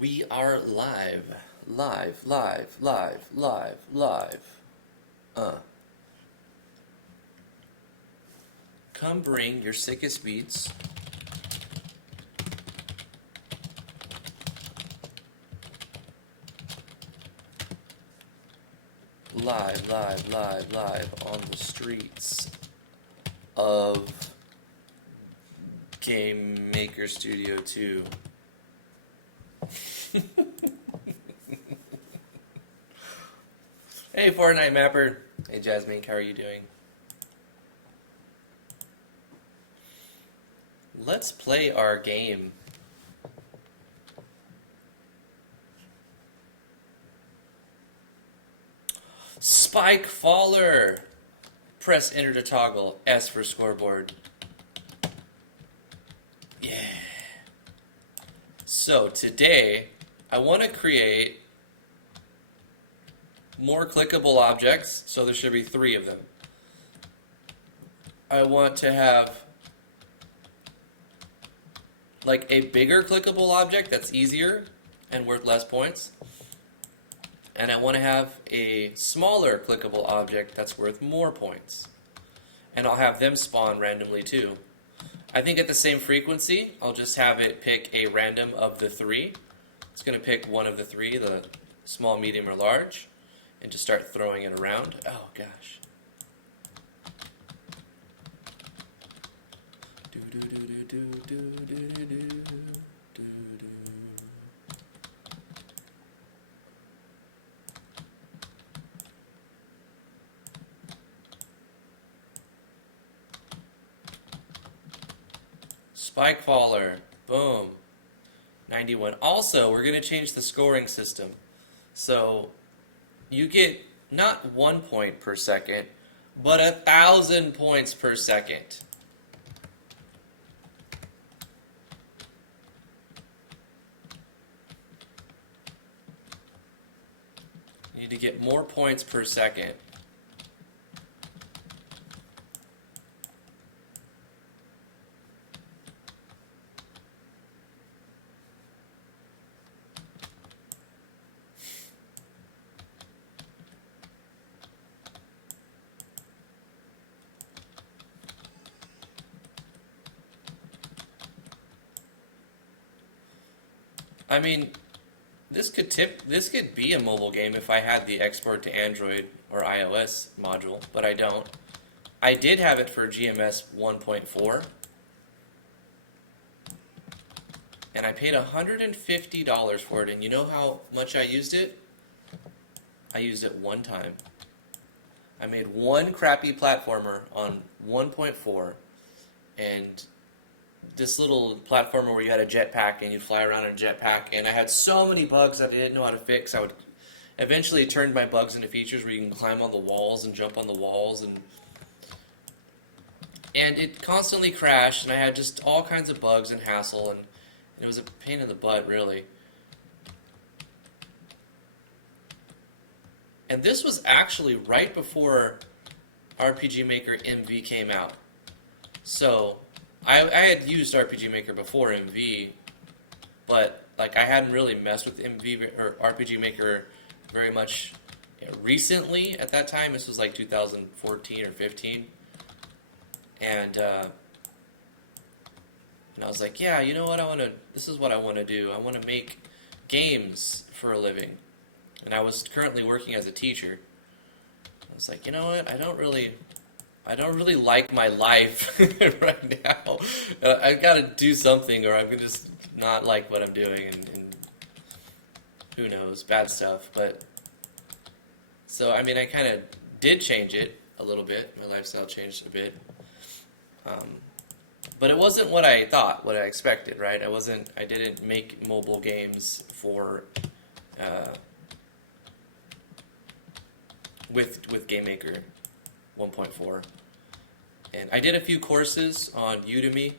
We are live. Live, live, live, live, live. Uh. Come bring your sickest beats. Live, live, live, live on the streets of GameMaker Studio 2. Hey, Fortnite Mapper. Hey, Jasmine, how are you doing? Let's play our game. Spike Faller. Press enter to toggle. S for scoreboard. Yeah. So today, I want to create more clickable objects. So there should be 3 of them. I want to have like a bigger clickable object that's easier and worth less points. And I want to have a smaller clickable object that's worth more points. And I'll have them spawn randomly too. I think at the same frequency, I'll just have it pick a random of the 3. It's going to pick one of the 3, the small, medium, or large, and just start throwing it around. Oh gosh. Spike Faller. Boom. 91. Also, we're going to change the scoring system. So, you get not 1 point per second, but 1,000 points per second. You need to get more points per second. I mean, this could be a mobile game if I had the export to Android or iOS module, but I don't. I did have it for GMS 1.4, and I paid $150 for it, and you know how much I used it? I used it one time. I made one crappy platformer on 1.4, and this little platformer where you had a jetpack and you'd fly around in a jetpack, and I had so many bugs that I didn't know how to fix. I would eventually turn my bugs into features where you can climb on the walls and jump on the walls, and it constantly crashed, and I had just all kinds of bugs and hassle, and it was a pain in the butt, really. And this was actually right before RPG Maker MV came out. So I had used RPG Maker before MV, but like I hadn't really messed with MV or RPG Maker very much recently. At that time, this was like 2014 or 15, and I was like, yeah, you know what? This is what I want to do. I want to make games for a living, and I was currently working as a teacher. I was like, you know what? I don't really like my life right now. I got to do something, or I'm gonna just not like what I'm doing, and who knows, bad stuff. But so I mean, I kind of did change it a little bit. My lifestyle changed a bit, but it wasn't what I thought, what I expected. Right? I didn't make mobile games for with GameMaker 1.4. And I did a few courses on Udemy,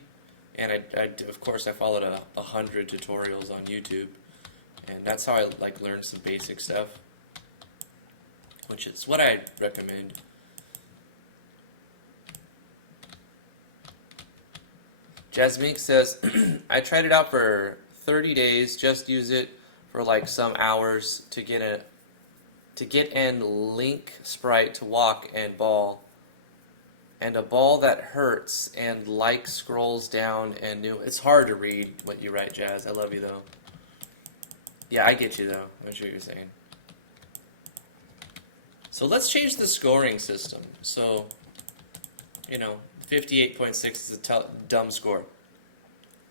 and of course I followed 100 tutorials on YouTube, and that's how I like learned some basic stuff, which is what I recommend. Jasmine says, I tried it out for 30 days, just use it for like some hours to get an link sprite to walk and ball, and a ball that hurts and like scrolls down and new. It's hard to read what you write, Jazz. I love you though. Yeah, I get you though. I see what you're saying. So let's change the scoring system. So, 58.6 is a dumb score.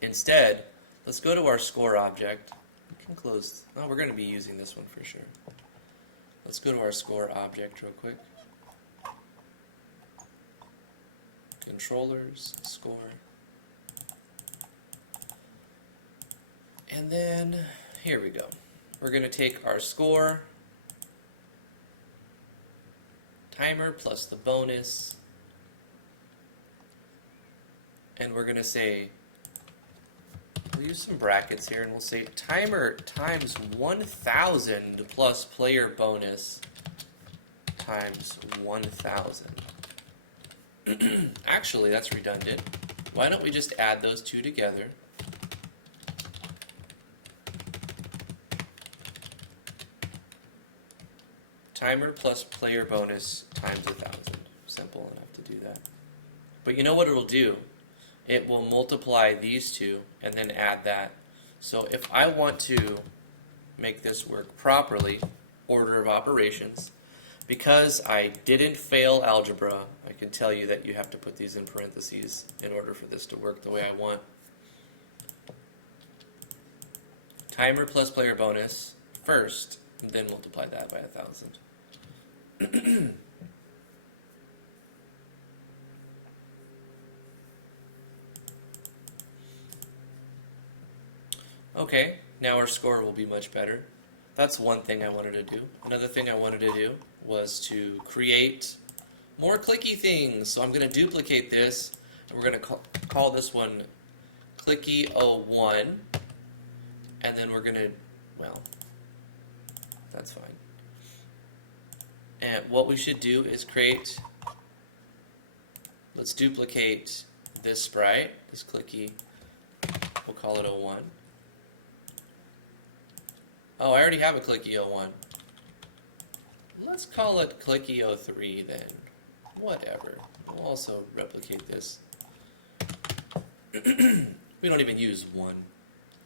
Instead, let's go to our score object. We can close. Oh, we're going to be using this one for sure. Let's go to our score object real quick. Controllers, score. And then, here we go. We're going to take our score, timer plus the bonus, and we're going to say, we'll use some brackets here, and we'll say timer times 1,000 plus player bonus times 1,000. Actually, that's redundant. Why don't we just add those two together? Timer plus player bonus times 1,000. Simple enough to do that. But you know what it'll do? It will multiply these two and then add that. So if I want to make this work properly, order of operations, because I didn't fail algebra, I can tell you that you have to put these in parentheses in order for this to work the way I want. Timer plus player bonus first, and then multiply that by 1,000. Okay, now our score will be much better. That's one thing I wanted to do. Another thing I wanted to do was to create more clicky things. So I'm going to duplicate this, and we're going to call this one clicky01, and then we're going to, well, that's fine. And what we should do is let's duplicate this sprite, this clicky, we'll call it 01. Oh, I already have a clicky 01. Let's call it clicky 03 then. Whatever. We'll also replicate this. We don't even use 1.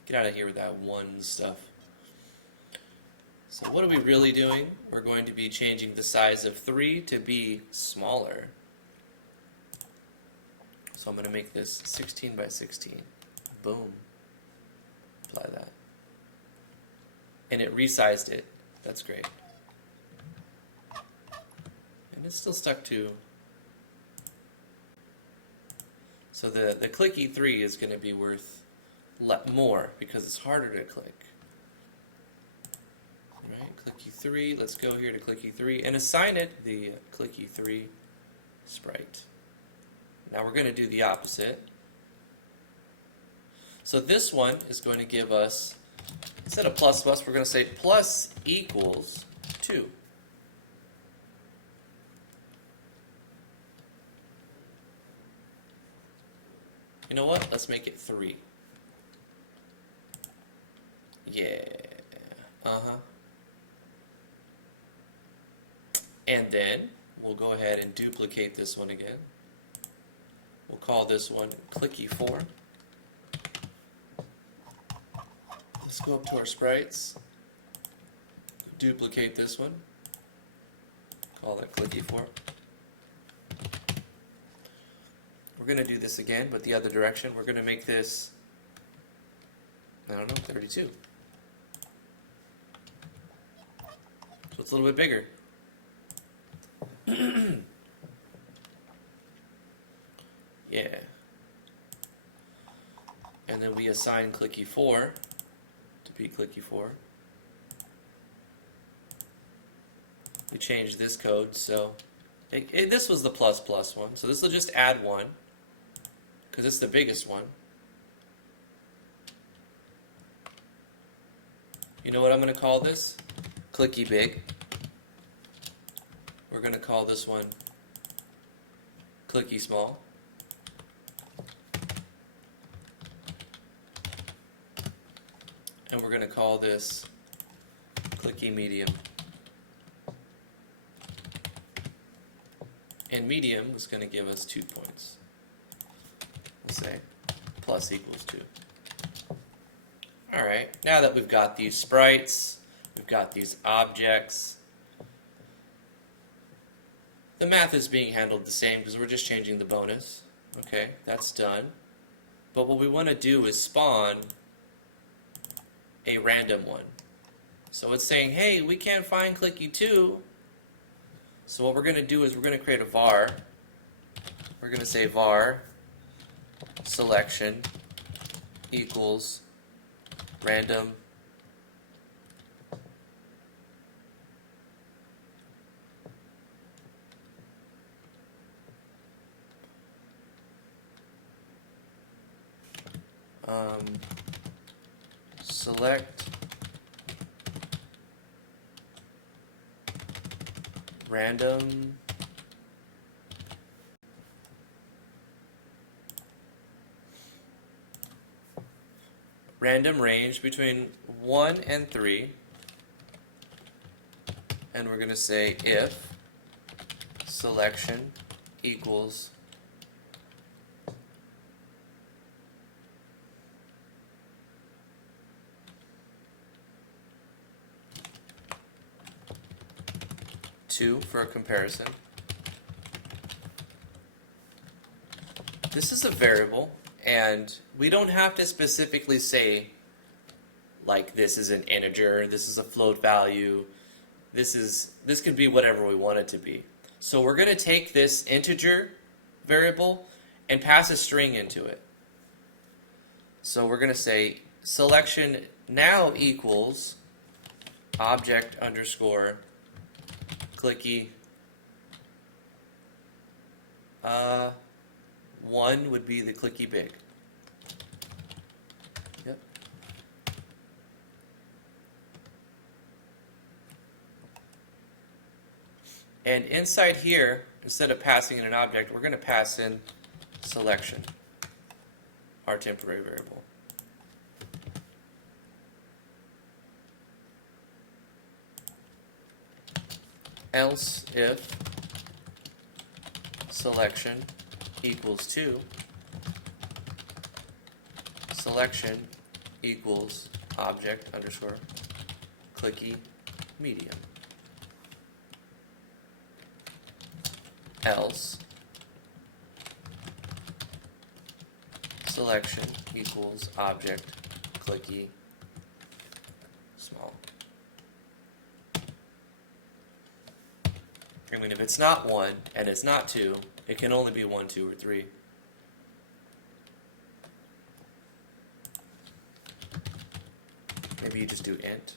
Get out of here with that 1 stuff. So what are we really doing? We're going to be changing the size of 3 to be smaller. So I'm going to make this 16 by 16. Boom. Apply that. And it resized it. That's great. And it's still stuck to. So the clicky 3 is going to be worth more because it's harder to click. Right, clicky 3. Let's go here to clicky 3 and assign it the clicky 3 sprite. Now we're going to do the opposite. So this one is going to give us, instead of plus, we're going to say plus equals 2. You know what? Let's make it 3. Yeah. And then we'll go ahead and duplicate this one again. We'll call this one clicky 4. Let's go up to our sprites, duplicate this one, call that clicky 4. We're going to do this again, but the other direction. We're going to make this, 32. So it's a little bit bigger. Yeah. And then we assign clicky 4 to be clicky 4. We change this code, so this was the plus one, so this will just add 1 because it's the biggest one. You know what I'm going to call this? Clicky big. We're going to call this one clicky small. And we're going to call this clicky medium. And medium is going to give us 2 points. We'll say plus equals 2. Alright, now that we've got these sprites, we've got these objects, the math is being handled the same because we're just changing the bonus. Okay, that's done. But what we want to do is spawn a random one. So it's saying, hey, we can't find clicky 2. So what we're going to do is we're going to create a var. We're going to say var selection equals random select random range between 1 and 3, and we're going to say if selection equals two for a comparison. This is a variable, and we don't have to specifically say like this is an integer, this is a float value, this could be whatever we want it to be. So we're going to take this integer variable and pass a string into it. So we're going to say selection now equals object underscore clicky 1 would be the clicky big. Yep. And inside here, instead of passing in an object, we're going to pass in selection, our temporary variable. Else if selection equals 2, selection equals object underscore clicky medium. Else selection equals object clicky small. I mean, if it's not 1 and it's not 2, it can only be 1, 2, or 3. Maybe you just do int.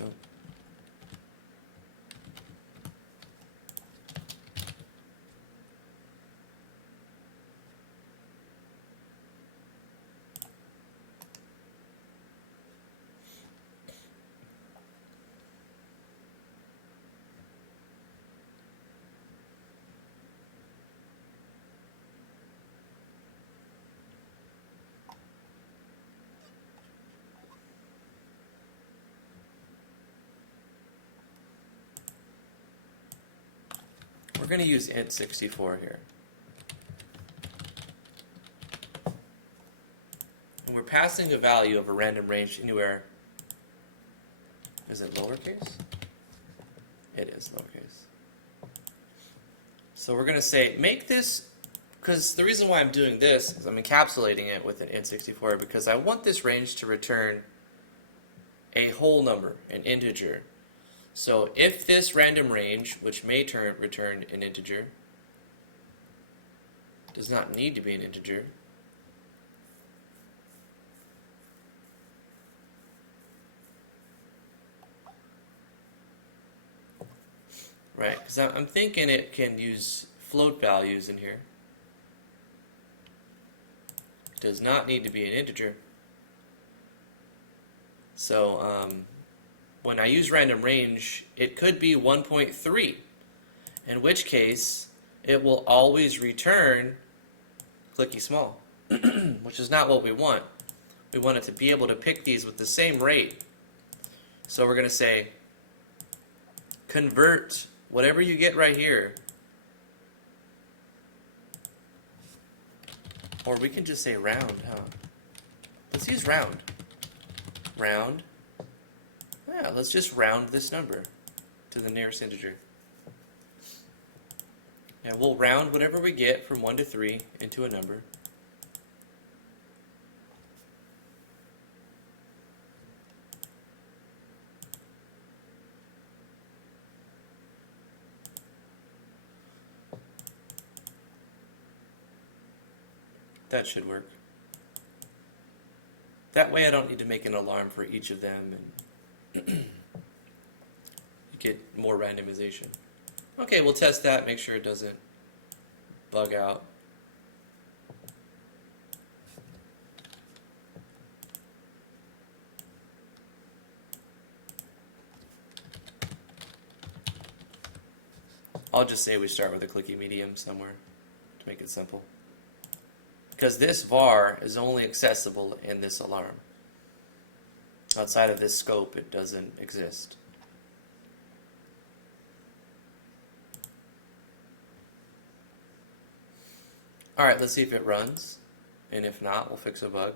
Nope. We're going to use int 64 here. And we're passing a value of a random range anywhere. Is it lowercase? It is lowercase. So we're going to say, make this, because the reason why I'm doing this is I'm encapsulating it with an int 64 because I want this range to return a whole number, an integer. So if this random range, which may return an integer, does not need to be an integer, right? Because I'm thinking it can use float values in here. Does not need to be an integer. So when I use random range, it could be 1.3. in which case it will always return clicky small, which is not what we want. We want it to be able to pick these with the same rate. So we're going to say convert whatever you get right here, or we can just say round, huh? Let's use round. Round. Yeah, let's just round this number to the nearest integer. Yeah, we'll round whatever we get from 1 to 3 into a number. That should work. That way I don't need to make an alarm for each of them, and you get more randomization. Okay, we'll test that, make sure it doesn't bug out. I'll just say we start with a clicky medium somewhere to make it simple. Because this var is only accessible in this alarm. Outside of this scope, it doesn't exist. Alright, let's see if it runs. And if not, we'll fix a bug.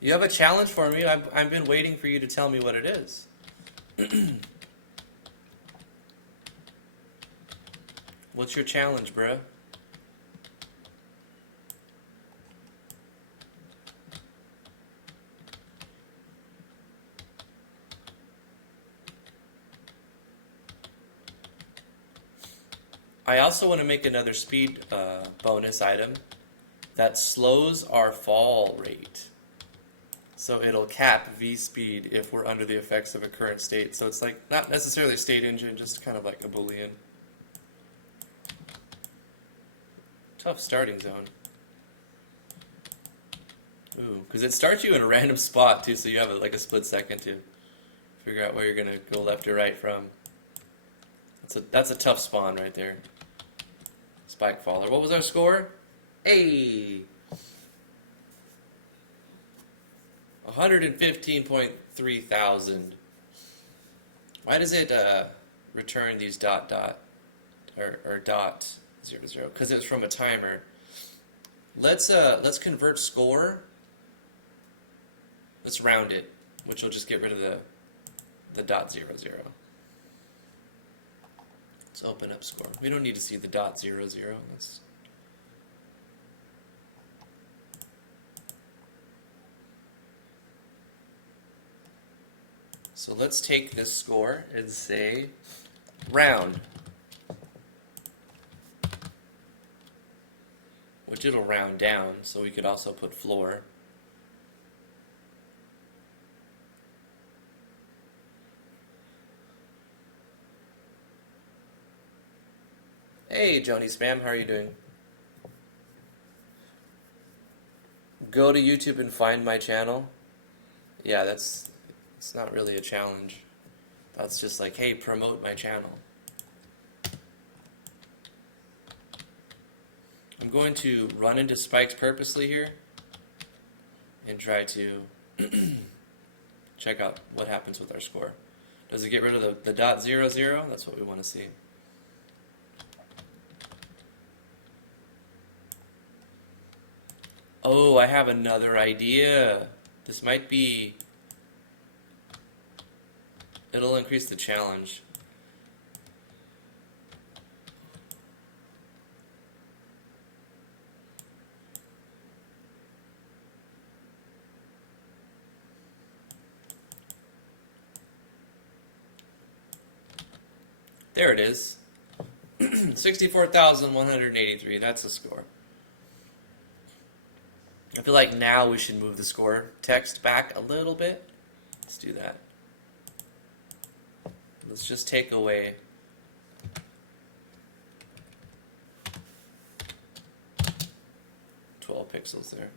You have a challenge for me? I've been waiting for you to tell me what it is. What's your challenge, bruh? I also want to make another speed bonus item that slows our fall rate. So it'll cap V speed if we're under the effects of a current state. So it's like not necessarily a state engine, just kind of like a Boolean. Tough starting zone. Ooh, because it starts you in a random spot too, so you have like a split second to figure out where you're gonna go left or right from. That's a tough spawn right there. Spike faller. What was our score? Hey, 115.3 thousand. Why does it return these dot or dot 0 0? Because it's from a timer. Let's convert score. Let's round it, which will just get rid of the dot 0 0. Let's open up score. We don't need to see the dot 0 0. So let's take this score and say round, which it'll round down, so we could also put floor. Hey, Joni Spam, how are you doing? Go to YouTube and find my channel. Yeah, it's not really a challenge. That's just like, hey, promote my channel. I'm going to run into spikes purposely here and try to check out what happens with our score. Does it get rid of the dot 0 0? That's what we want to see. Oh, I have another idea. This might be... It'll increase the challenge. There it is. 64,183. That's the score. I feel like now we should move the score text back a little bit. Let's do that. Let's just take away $12 pixels there.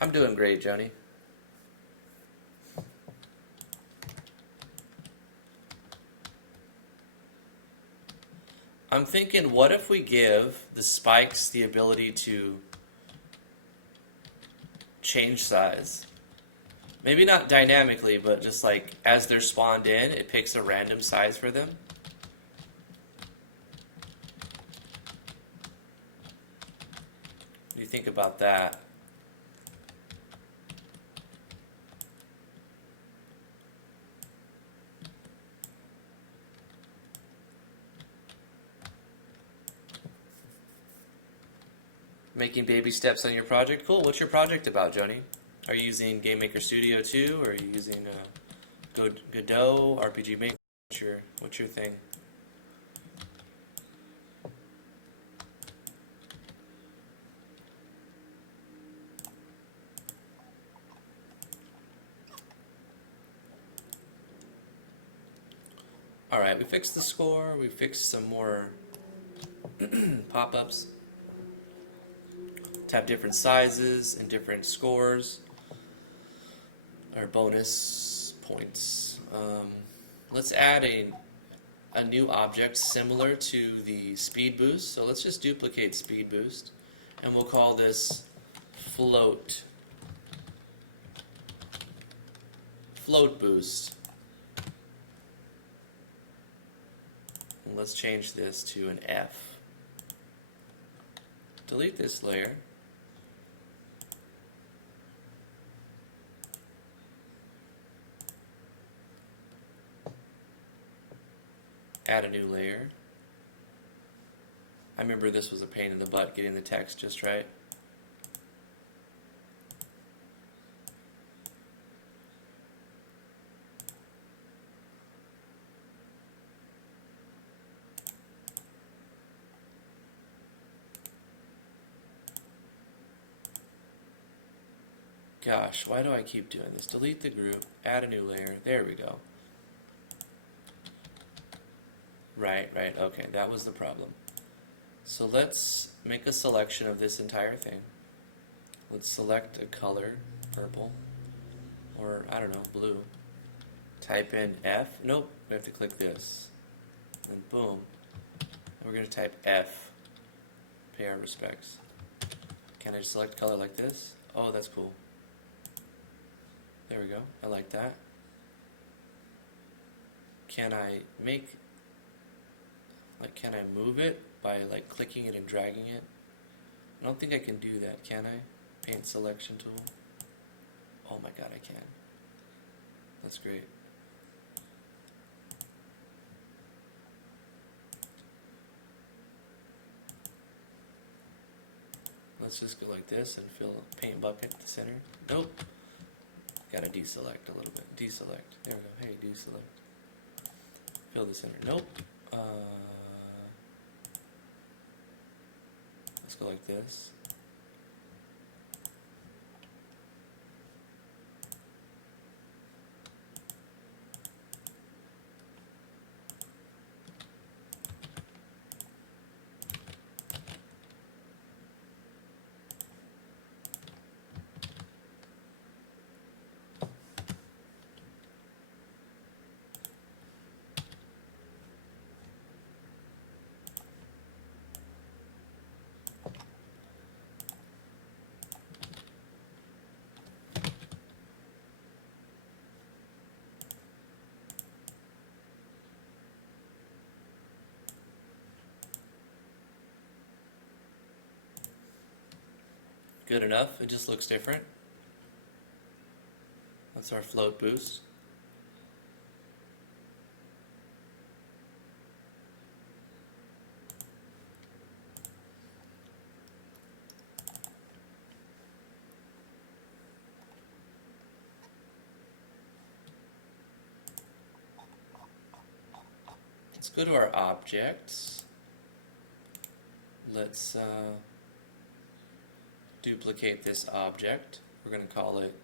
I'm doing great, Joni. I'm thinking, what if we give the spikes the ability to change size? Maybe not dynamically, but just like as they're spawned in, it picks a random size for them. What do you think about that? Making baby steps on your project? Cool. What's your project about, Joni? Are you using GameMaker Studio 2? Or are you using Godot, RPG Maker? What's your thing? Alright, we fixed the score. We fixed some more pop-ups to have different sizes and different scores or bonus points. Let's add a new object similar to the speed boost. So let's just duplicate speed boost, and we'll call this float boost. And let's change this to an F. Delete this layer. Add a new layer. I remember this was a pain in the butt getting the text just right. Gosh, why do I keep doing this? Delete the group, add a new layer. There we go. Right, okay, that was the problem. So let's make a selection of this entire thing. Let's select a color, purple, or I don't know, blue. Type in F, nope, we have to click this. And boom, and we're going to type F, pay our respects. Can I select color like this? Oh, that's cool. There we go, I like that. Can I move it by like clicking it and dragging it? I don't think I can do that, can I? Paint selection tool. Oh my god, I can. That's great. Let's just go like this and fill a paint bucket at the center. Nope. Gotta deselect a little bit. Deselect. There we go. Hey, deselect. Fill the center. Nope. Let's go like this. Good enough. It just looks different. That's our float boost. Let's go to our objects. Let's duplicate this object. We're going to call it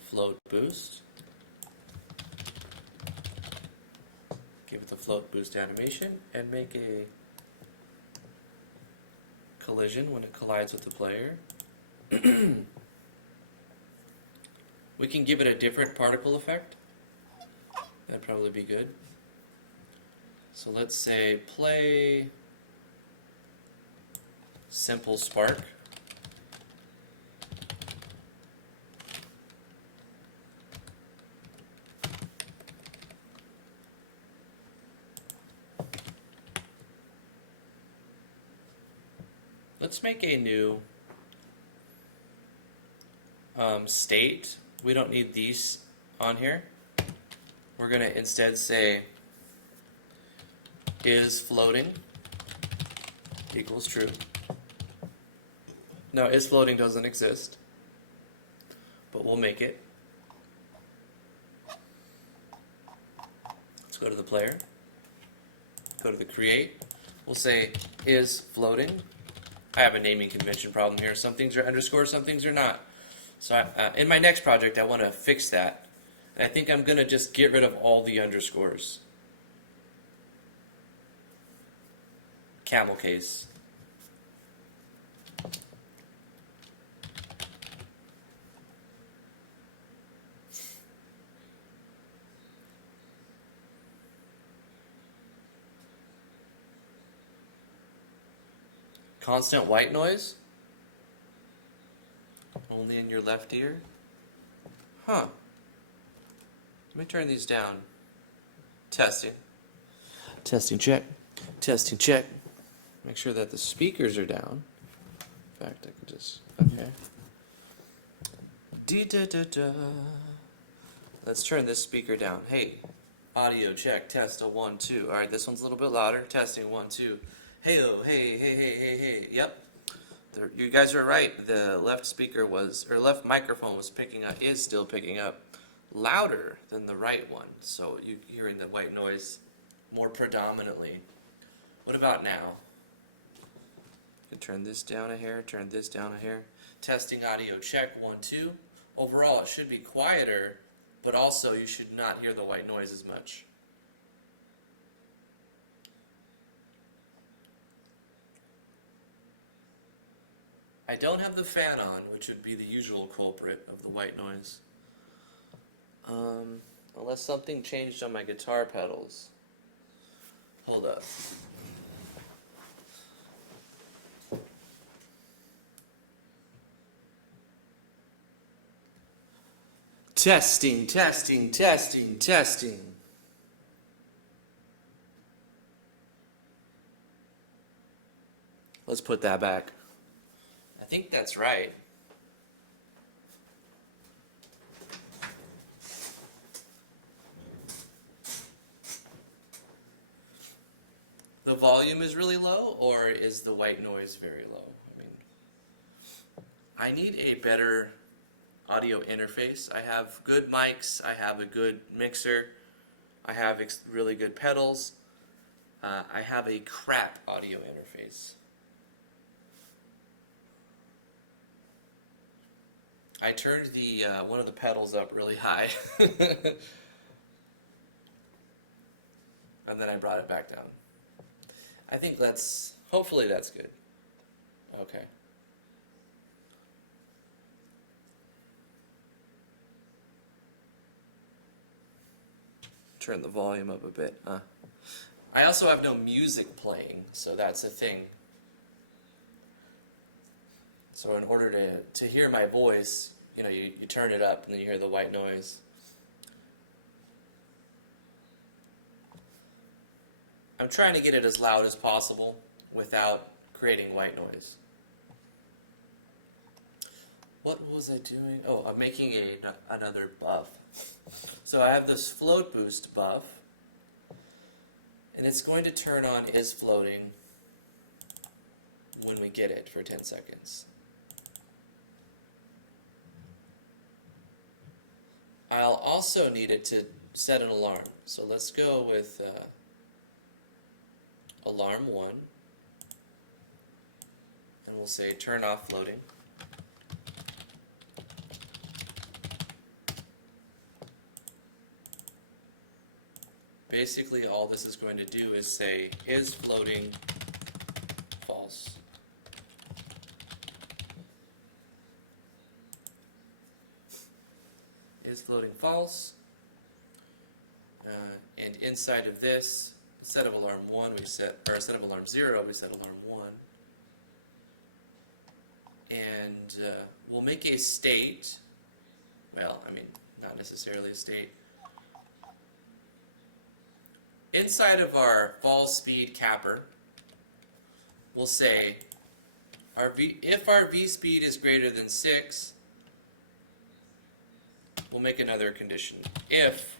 float boost. Give it the float boost animation and make a collision when it collides with the player. We can give it a different particle effect. That'd probably be good. So let's say play simple spark. Let's make a new state. We don't need these on here. We're going to instead say is floating equals true. No, is floating doesn't exist, but we'll make it. Let's go to the player, go to the create. We'll say is floating. I have a naming convention problem here. Some things are underscores, some things are not. So in my next project, I want to fix that. And I think I'm going to just get rid of all the underscores. Camel case. Constant white noise? Only in your left ear? Huh. Let me turn these down. Testing. Testing check. Testing check. Make sure that the speakers are down. In fact, I could just... Okay. Da-da-da-da. Let's turn this speaker down. Hey, audio check. Test a 1, 2. Alright, this one's a little bit louder. Testing 1, 2. Hey-oh, hey, hey, hey, hey, hey. Yep. You guys are right. The left speaker was, or left microphone was picking up, is still picking up louder than the right one. So you're hearing the white noise more predominantly. What about now? You can turn this down a hair, turn this down a hair. Testing audio check, 1, 2. Overall, it should be quieter, but also you should not hear the white noise as much. I don't have the fan on, which would be the usual culprit of the white noise. Unless something changed on my guitar pedals. Hold up. Testing, testing, testing, testing. Let's put that back. I think that's right. The volume is really low, or is the white noise very low? I need a better audio interface. I have good mics, I have a good mixer, I have really good pedals, I have a crap audio interface. I turned the one of the pedals up really high, and then I brought it back down. I think hopefully that's good. Okay. Turn the volume up a bit. I also have no music playing, so that's a thing. So in order to hear my voice, you turn it up and then you hear the white noise. I'm trying to get it as loud as possible without creating white noise. What was I doing? Oh, I'm making another buff. So I have this float boost buff, and it's going to turn on is floating when we get it for 10 seconds. I'll also need it to set an alarm. So let's go with alarm 1, and we'll say turn off floating. Basically, all this is going to do is say is floating false. floating false. And inside of this, instead of alarm 1, instead of alarm 0, we set alarm 1. And we'll make a state, well, I mean, not necessarily a state. Inside of our false speed capper, we'll say, if our v speed is greater than 6, we'll make another condition. If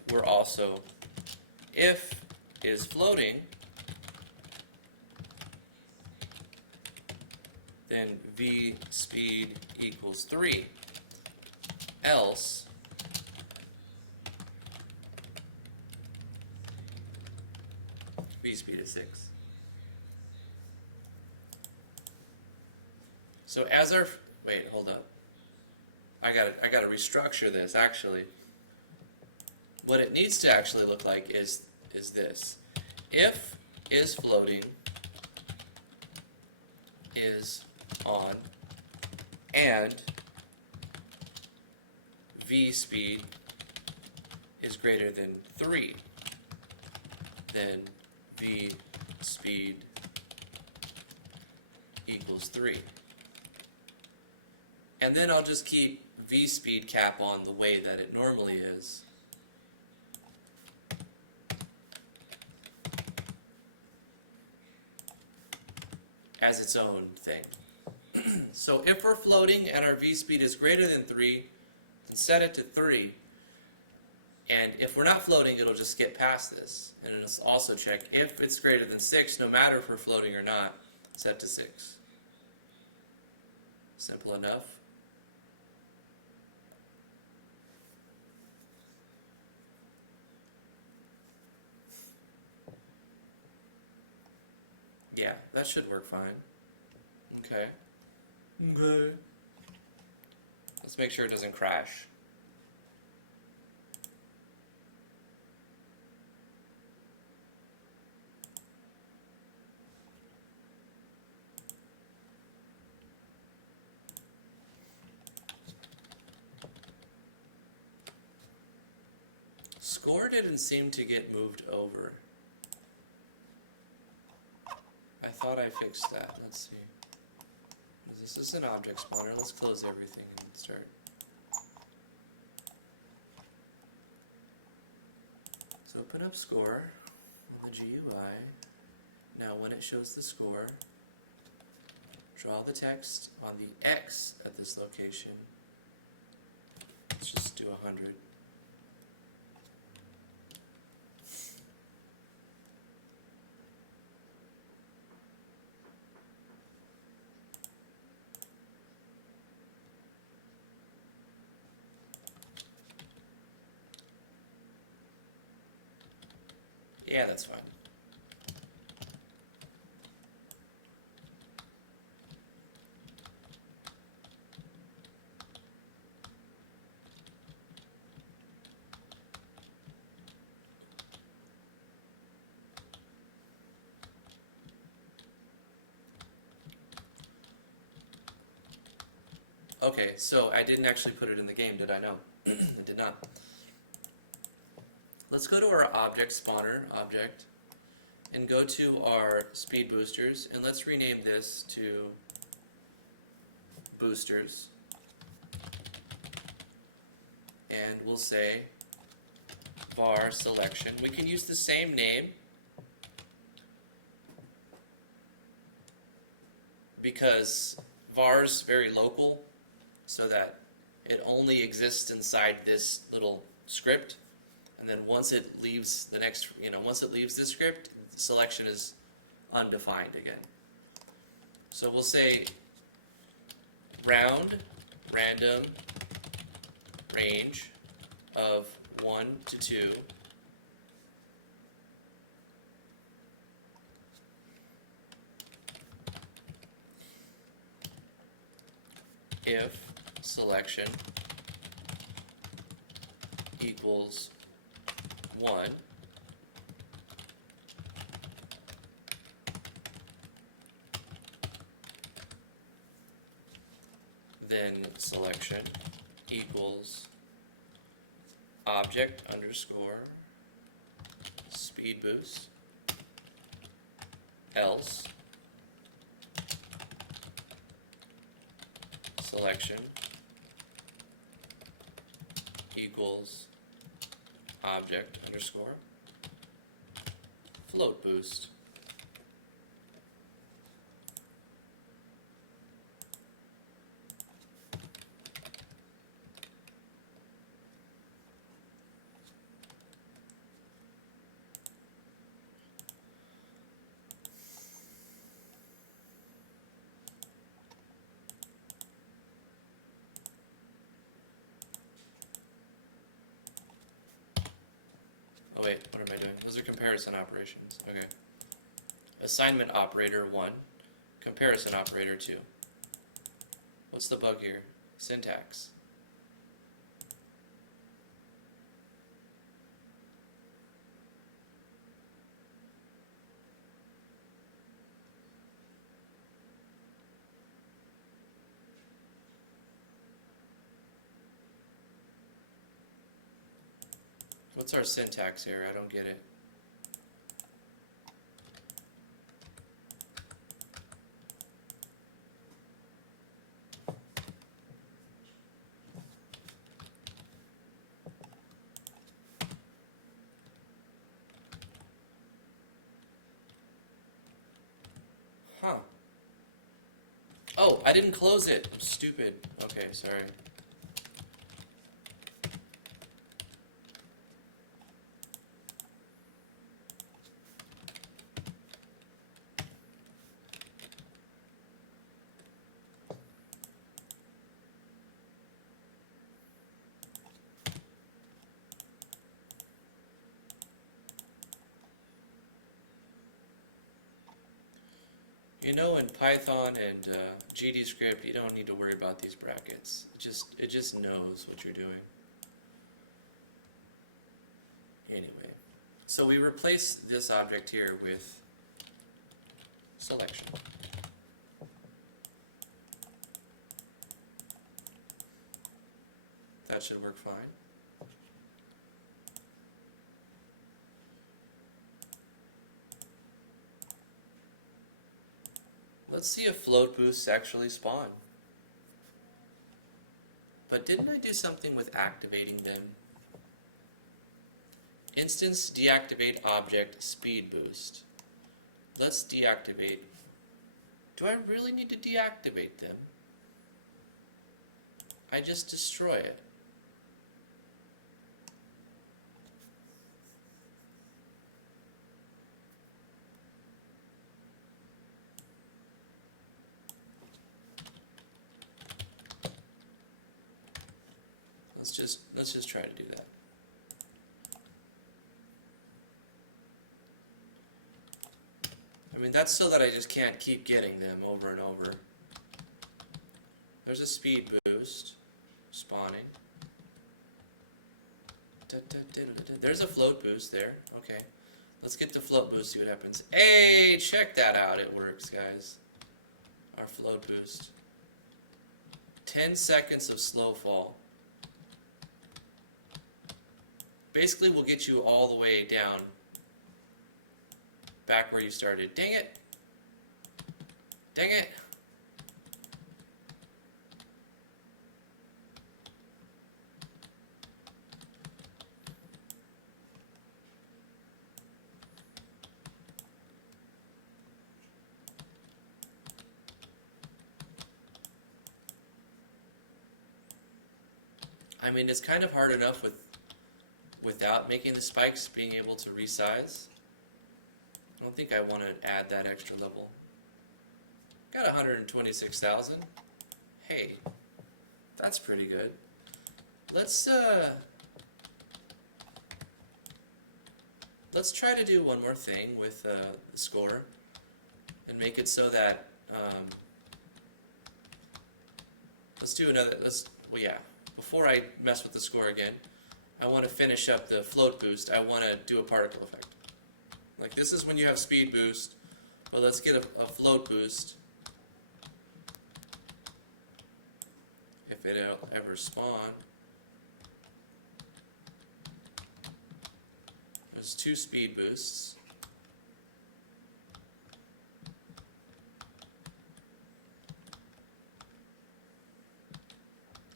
is floating, then v speed equals 3. Else, v speed is 6. So as our, wait, hold up. I gotta restructure this actually. What it needs to actually look like is this. If is floating is on and v speed is greater than 3, then v speed equals 3. And then I'll just keep v speed cap on the way that it normally is. As its own thing. So if we're floating and our v speed is greater than 3, then set it to 3. And if we're not floating, it'll just skip past this. And it'll also check if it's greater than 6, no matter if we're floating or not, set to 6. Simple enough. Yeah, that should work fine. Okay. Okay. Let's make sure it doesn't crash. Score didn't seem to get moved over. I thought I fixed that. Let's see. This is an object spawner. Let's close everything and start. So open up score on the GUI. Now when it shows the score, draw the text on the X at this location. Let's just do 100. Yeah, that's fine. Okay, so I didn't actually put it in the game, did I? No, I did not. Let's go to our object spawner object and go to our speed boosters, and let's rename this to boosters. And we'll say var selection. We can use the same name because var's very local, so that it only exists inside this little script. And then once it leaves the next, once it leaves this script, selection is undefined again. So we'll say round, random, range of 1 to 2. If selection equals 1, then selection equals object underscore speed boost, else selection equals object underscore float boost. Oh wait, what am I doing? Those are comparison operations. Okay. Assignment operator 1, comparison operator 2. What's the bug here? Syntax. What's our syntax here? I don't get it. Huh. Oh, I didn't close it. I'm stupid. Okay, sorry. You know, in Python and GDScript, you don't need to worry about these brackets. It just knows what you're doing. Anyway, so we replace this object here with selection. That should work fine. Let's see if float boosts actually spawn. But didn't I do something with activating them? Instance deactivate object speed boost. Let's deactivate. Do I really need to deactivate them? I just destroy it. Let's just try to do that. I mean, that's so that I just can't keep getting them over and over. There's a speed boost spawning. There's a float boost there. Okay. Let's get the float boost, see what happens. Hey, check that out. It works, guys. Our float boost. 10 seconds of slow fall. Basically, we'll get you all the way down, back where you started. Dang it! Dang it! I mean, it's kind of hard enough without making the spikes, being able to resize. I don't think I want to add that extra level. Got 126,000. Hey, that's pretty good. Let's try to do one more thing with the score and make it so that let's do another. Well, yeah. Before I mess with the score again, I want to finish up the float boost. I want to do a particle effect. Like, this is when you have speed boost, but let's get a float boost. If it'll ever spawn. There's 2 speed boosts.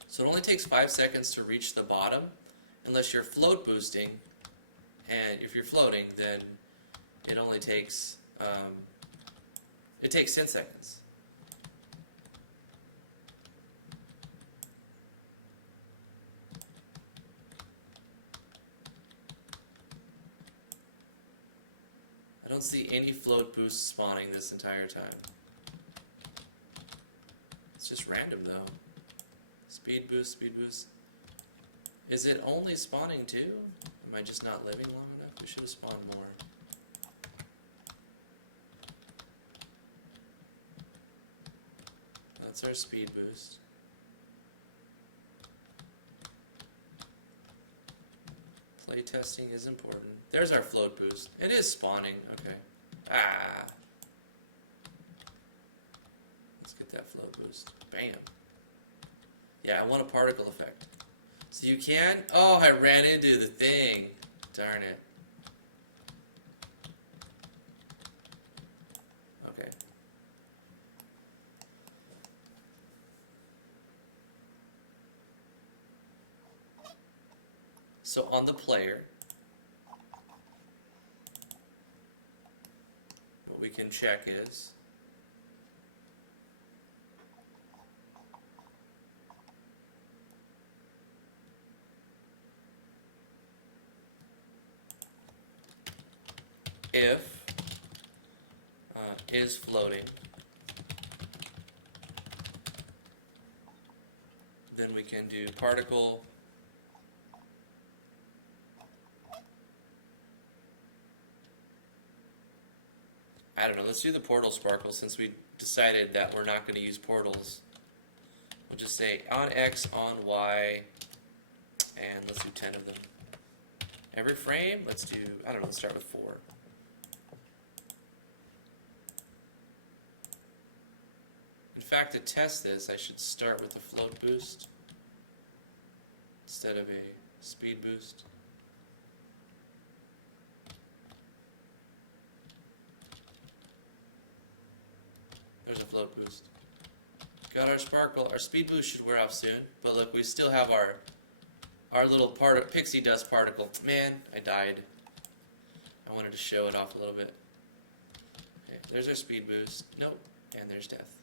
So it only takes 5 seconds to reach the bottom, unless you're float boosting, and if you're floating, then it only takes, it takes 10 seconds. I don't see any float boosts spawning this entire time. It's just random though. Speed boost, speed boost. Is it only spawning 2? Am I just not living long enough? We should have spawned more. That's our speed boost. Play testing is important. There's our float boost. It is spawning. Okay. Ah. Let's get that float boost. Bam. Yeah, I want a particle effect. So you can... Oh, I ran into the thing. Darn it. Okay. So on the player, what we can check is if is floating, then we can do particle I don't know, let's do the portal sparkle since we decided that we're not going to use portals. We'll just say on X, on Y, and let's do 10 of them. Every frame, let's do, I don't know, let's start with 4. In fact, to test this, I should start with a float boost instead of a speed boost. There's a float boost. Got our sparkle. Our speed boost should wear off soon, but look, we still have our little pixie dust particle. Man, I died. I wanted to show it off a little bit. Okay, there's our speed boost. Nope, and there's death.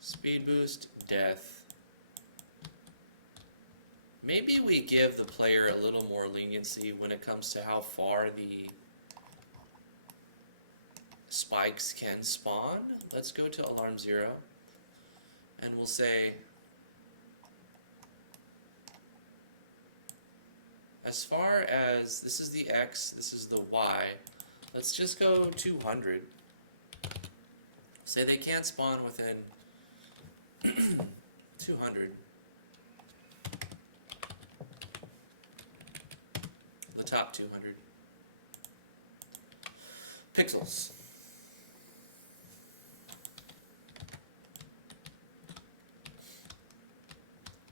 Speed boost, death. Maybe we give the player a little more leniency when it comes to how far the spikes can spawn. Let's go to alarm 0 and we'll say as far as this is the X, this is the Y, let's just go 200. Say they can't spawn within 200. The top 200 pixels.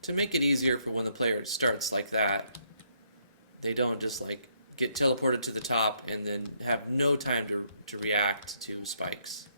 To make it easier for when the player starts like that, they don't just like get teleported to the top and then have no time to react to spikes.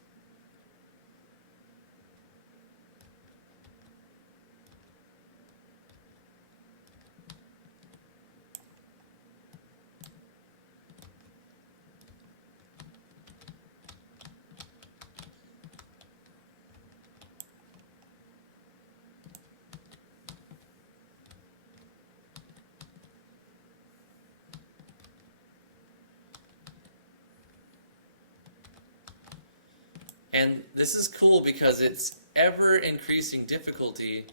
And this is cool because it's ever increasing difficulty.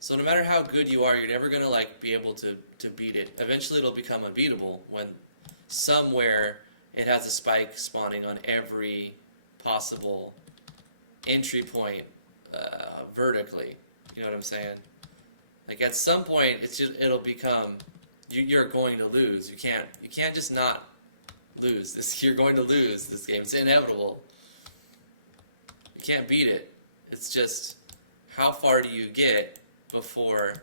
So no matter how good you are, you're never gonna like be able to beat it. Eventually it'll become unbeatable when somewhere it has a spike spawning on every possible entry point vertically. You know what I'm saying? Like at some point it'll become you're going to lose. You can't just not lose this. You're going to lose this game. It's inevitable. You can't beat it. It's just how far do you get before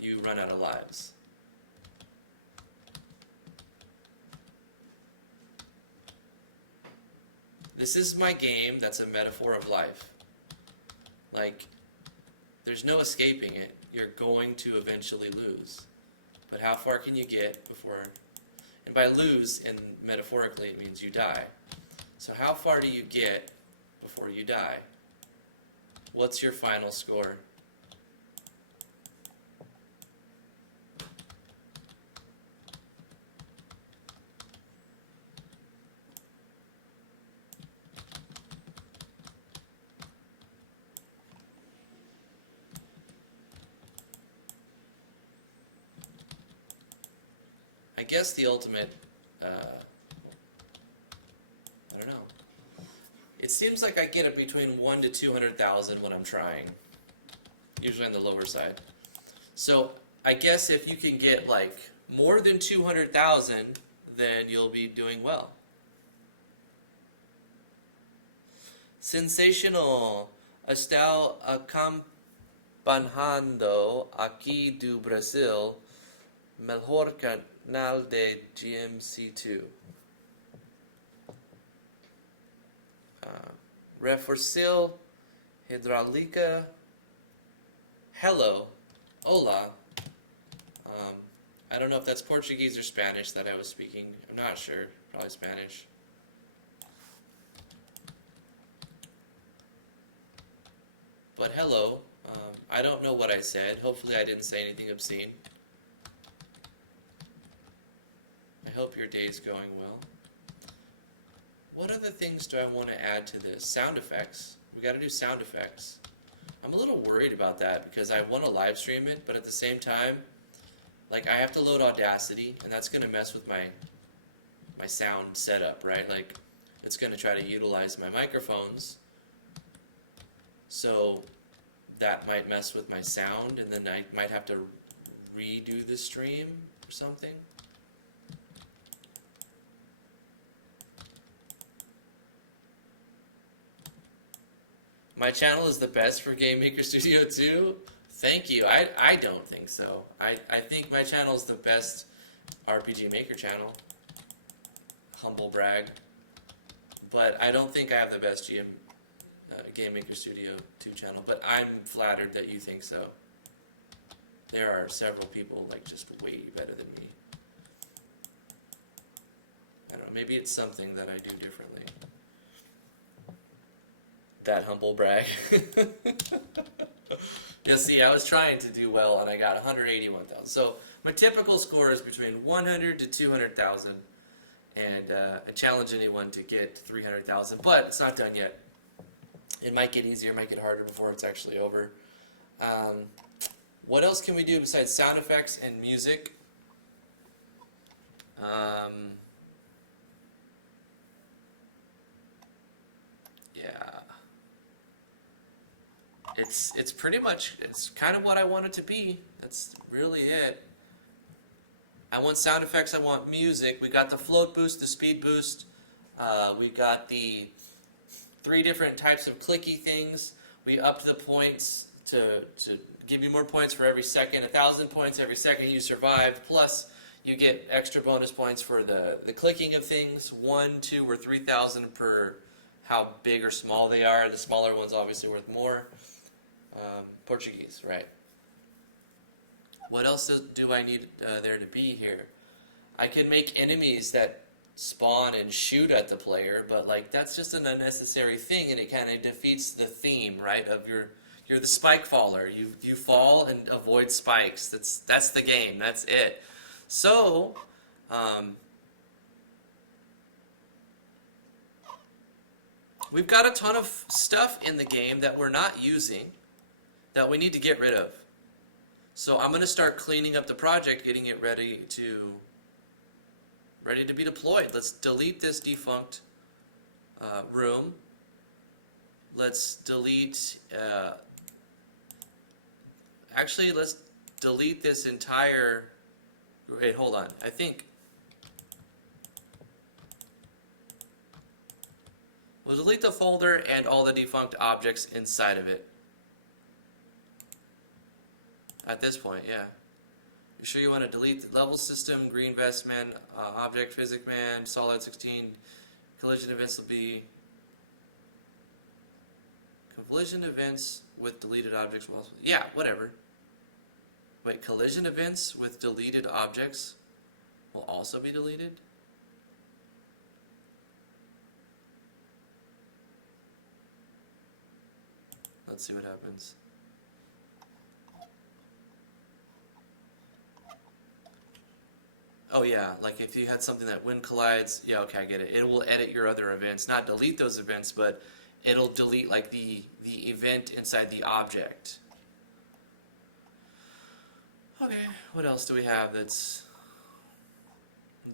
you run out of lives. This is my game that's a metaphor of life. Like, there's no escaping it. You're going to eventually lose. But how far can you get before... And by lose, and metaphorically, it means you die. So how far do you get before you die? What's your final score? I guess the ultimate, I don't know. It seems like I get it between 1 to 200,000 when I'm trying. Usually on the lower side. So I guess if you can get like more than 200,000, then you'll be doing well. Sensational. Estou acompanhando aqui do Brasil, melhor canal de GMC2. Reforço hidráulica. Hello. Hola. I don't know if that's Portuguese or Spanish that I was speaking. I'm not sure. Probably Spanish. But hello. I don't know what I said. Hopefully I didn't say anything obscene. I hope your day's going well. What other things do I want to add to this? Sound effects. We got to do sound effects. I'm a little worried about that because I want to live stream it, but at the same time, like I have to load Audacity, and that's going to mess with my sound setup, right? Like it's going to try to utilize my microphones, so that might mess with my sound, and then I might have to redo the stream or something. My channel is the best for GameMaker Studio 2? Thank you. I don't think so. I think my channel is the best RPG Maker channel. Humble brag. But I don't think I have the best GameMaker Studio 2 channel. But I'm flattered that you think so. There are several people like just way better than me. I don't know. Maybe it's something that I do differently. That humble brag. Yeah, see, I was trying to do well, and I got 181,000. So my typical score is between 100 to 200,000, and I challenge anyone to get 300,000. But it's not done yet. It might get easier, it might get harder before it's actually over. What else can we do besides sound effects and music? Yeah. It's pretty much, it's kind of what I want it to be. That's really it. I want sound effects, I want music. We got the float boost, the speed boost. We got the 3 different types of clicky things. We upped the points to give you more points for every second. 1,000 points every second you survive. Plus, you get extra bonus points for the clicking of things. 1, 2, or 3,000 per how big or small they are. The smaller one's obviously worth more. Portuguese, right. What else do I need there to be here? I can make enemies that spawn and shoot at the player, but like that's just an unnecessary thing, and it kind of defeats the theme, right? Of you're the spike faller. You fall and avoid spikes. That's the game. That's it. So, we've got a ton of stuff in the game that we're not using that we need to get rid of. So I'm going to start cleaning up the project, getting it ready to be deployed. Let's delete this defunct room. Let's delete, actually let's delete this entire, wait, hold on, I think, we'll delete the folder and all the defunct objects inside of it. At this point, yeah. You sure you want to delete the level system, green vestman, object physic man, solid 16, collision events will be collision events with deleted objects. Well, yeah, whatever. Wait, collision events with deleted objects will also be deleted? Let's see what happens. Oh yeah, like if you had something that when collides, yeah, okay, I get it. It will edit your other events, not delete those events, but it'll delete like the event inside the object. Okay, what else do we have that's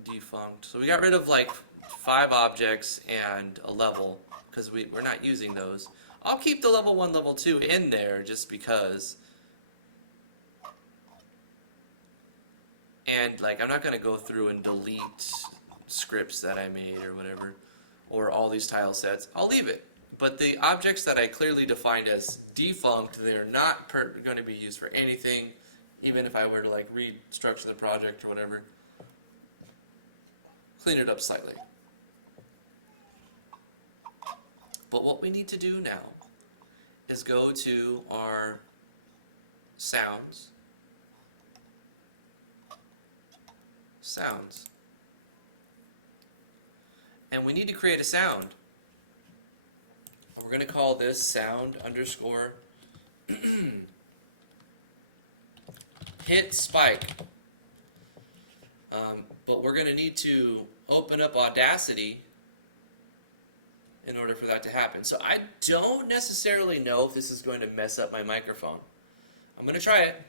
defunct? So we got rid of like 5 objects and a level because we're not using those. I'll keep the level 1, level 2 in there just because. And like I'm not going to go through and delete scripts that I made or whatever, or all these tile sets. I'll leave it. But the objects that I clearly defined as defunct, they're not going to be used for anything, even if I were to like restructure the project or whatever. Clean it up slightly. But what we need to do now is go to our sounds. And we need to create a sound. We're going to call this sound underscore hit spike. But we're going to need to open up Audacity in order for that to happen. So I don't necessarily know if this is going to mess up my microphone. I'm going to try it.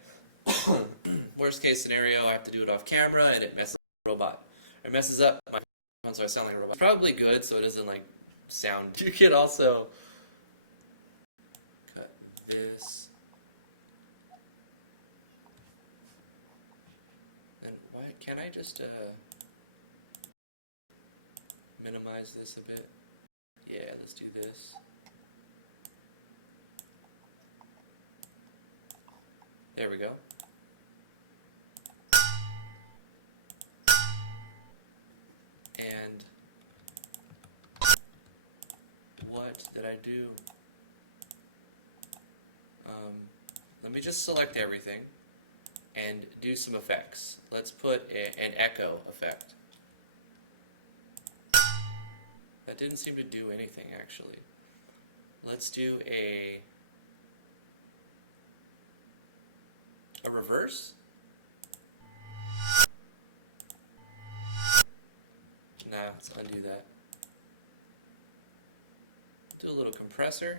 Worst case scenario, I have to do it off camera and it messes up the robot. It messes up my phone so I sound like a robot. It's probably good so it doesn't like sound. You can also cut this. And why can't I just minimize this a bit? Yeah, let's do this. There we go. And what did I do? Let me just select everything and do some effects. Let's put an echo effect. That didn't seem to do anything actually. Let's do a reverse. Nah, let's undo that. Do a little compressor.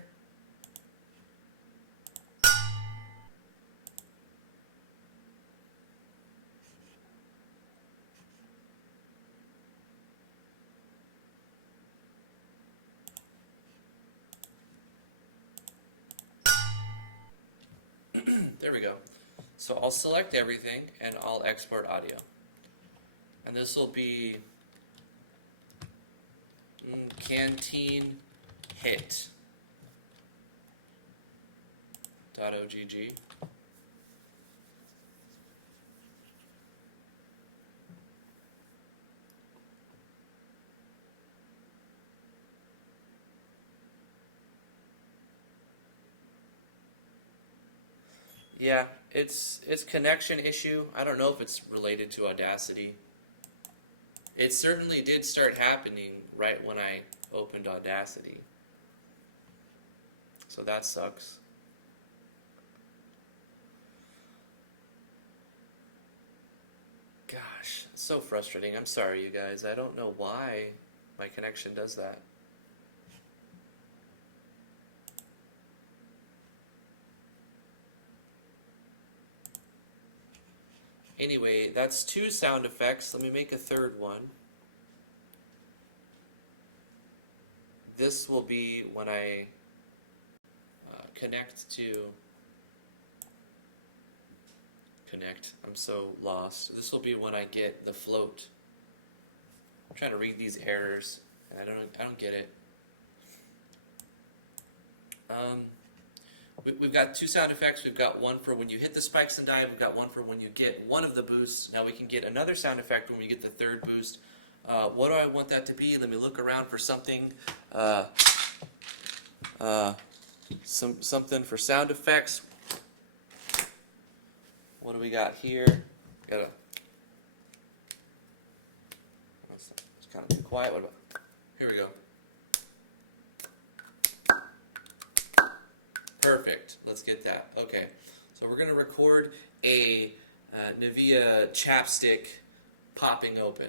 There we go. So I'll select everything and I'll export audio. And this will be canteen hit .ogg. Yeah, it's connection issue. I don't know if it's related to Audacity. It certainly did start happening right when I opened Audacity. So that sucks. Gosh, so frustrating. I'm sorry, you guys. I don't know why my connection does that. Anyway, that's 2 sound effects. Let me make a third one. This will be when I connect. I'm so lost. This will be when I get the float. I'm trying to read these errors, and I don't get it. we've got two sound effects. We've got one for when you hit the spikes and dive. We've got one for when you get one of the boosts. Now we can get another sound effect when we get the third boost. What do I want that to be? Let me look around for something. Something for sound effects. What do we got here? It's kind of too quiet. What about? Here we go. Perfect. Let's get that. Okay. So we're going to record a Nivea chapstick popping open.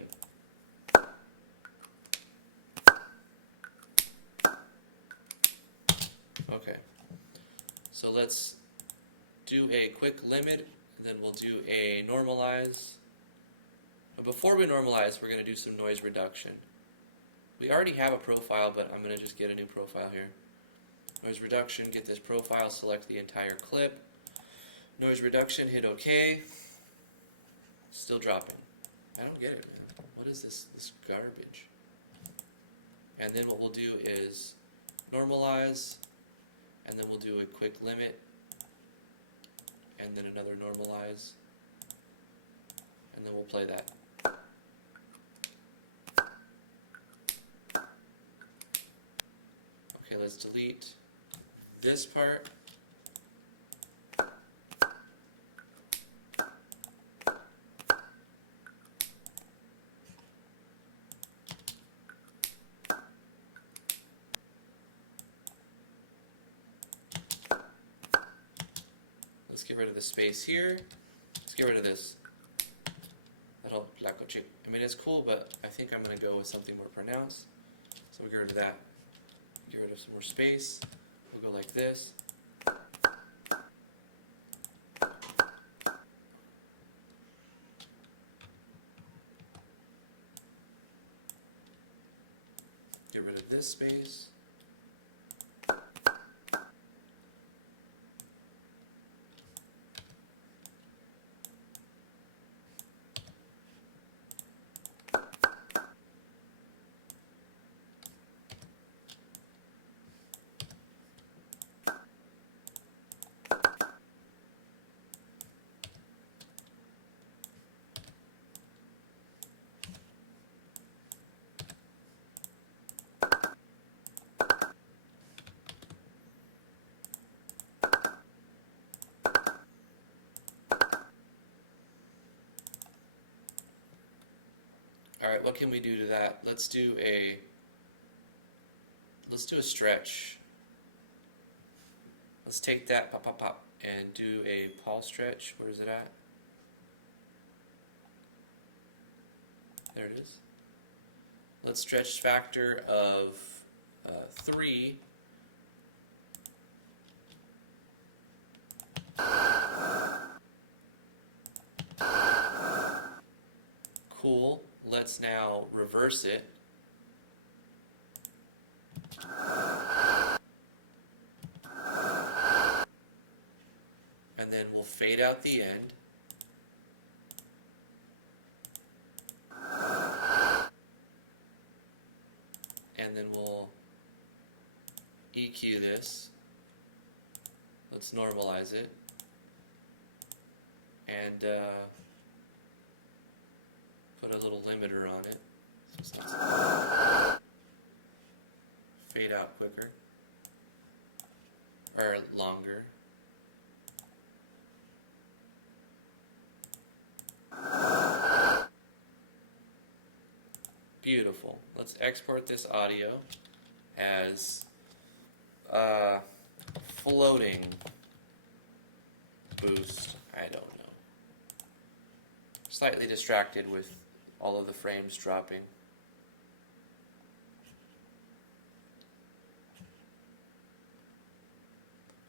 Okay. So let's do a quick limit, and then we'll do a normalize. But before we normalize, we're going to do some noise reduction. We already have a profile, but I'm going to just get a new profile here. Noise reduction, get this profile, select the entire clip. Noise reduction, hit OK. Still dropping. I don't get it, man. What is this garbage? And then what we'll do is normalize, and then we'll do a quick limit, and then another normalize, and then we'll play that. Okay, let's delete this part. Let's get rid of the space here. Let's get rid of this. That'll black chip. I mean, it's cool, but I think I'm going to go with something more pronounced. So we get rid of that. Get rid of some more space. We'll go like this. Get rid of this space. Alright, what can we do to that? Let's do a stretch. Let's take that pop pop pop and do a pulse stretch. Where is it at? There it is. Let's stretch factor of 3. Cool. Let's now reverse it. And then we'll fade out the end. And then we'll EQ this. Let's normalize it. And put a little limiter on it. So it's not fade out quicker. Or longer. Beautiful. Let's export this audio as floating boost. I don't know. Slightly distracted with all of the frames dropping.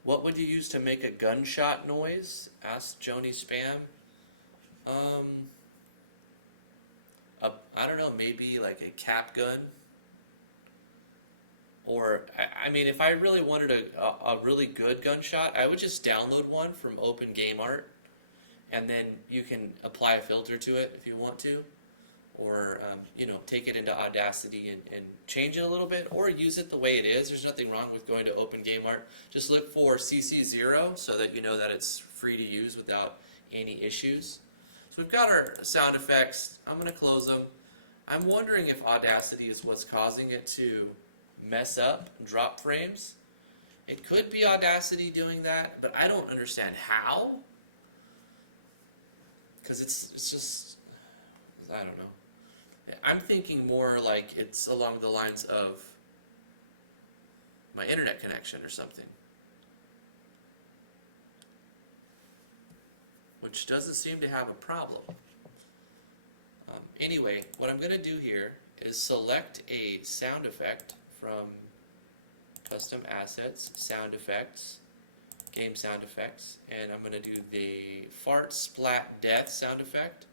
What would you use to make a gunshot noise? Asked Joni Spam. I don't know, maybe like a cap gun. Or, I mean, if I really wanted a really good gunshot, I would just download one from Open Game Art, and then you can apply a filter to it if you want to. or take it into Audacity and change it a little bit, or use it the way it is. There's nothing wrong with going to Open Game Art. Just look for CC0 so that you know that it's free to use without any issues. So we've got our sound effects. I'm going to close them. I'm wondering if Audacity is what's causing it to mess up, drop frames. It could be Audacity doing that, but I don't understand how. Because it's just, I don't know. I'm thinking more like it's along the lines of my internet connection or something. Which doesn't seem to have a problem. Anyway, what I'm going to do here is select a sound effect from Custom Assets, Sound Effects, Game Sound Effects, and I'm going to do the Fart Splat Death sound effect.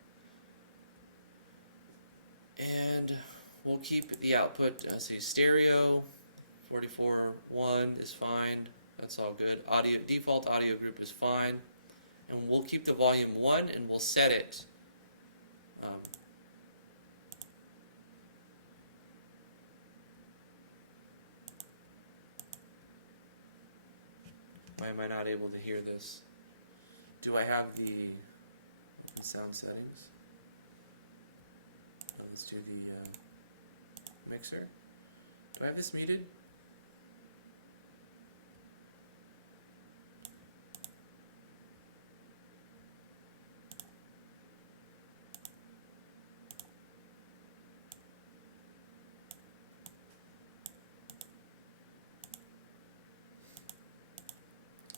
And we'll keep the output, say stereo, 44.1 is fine, that's all good. Audio, default audio group is fine. And we'll keep the volume 1 and we'll set it why am I not able to hear this? Do I have the sound settings? Let's do the mixer. Do I have this muted?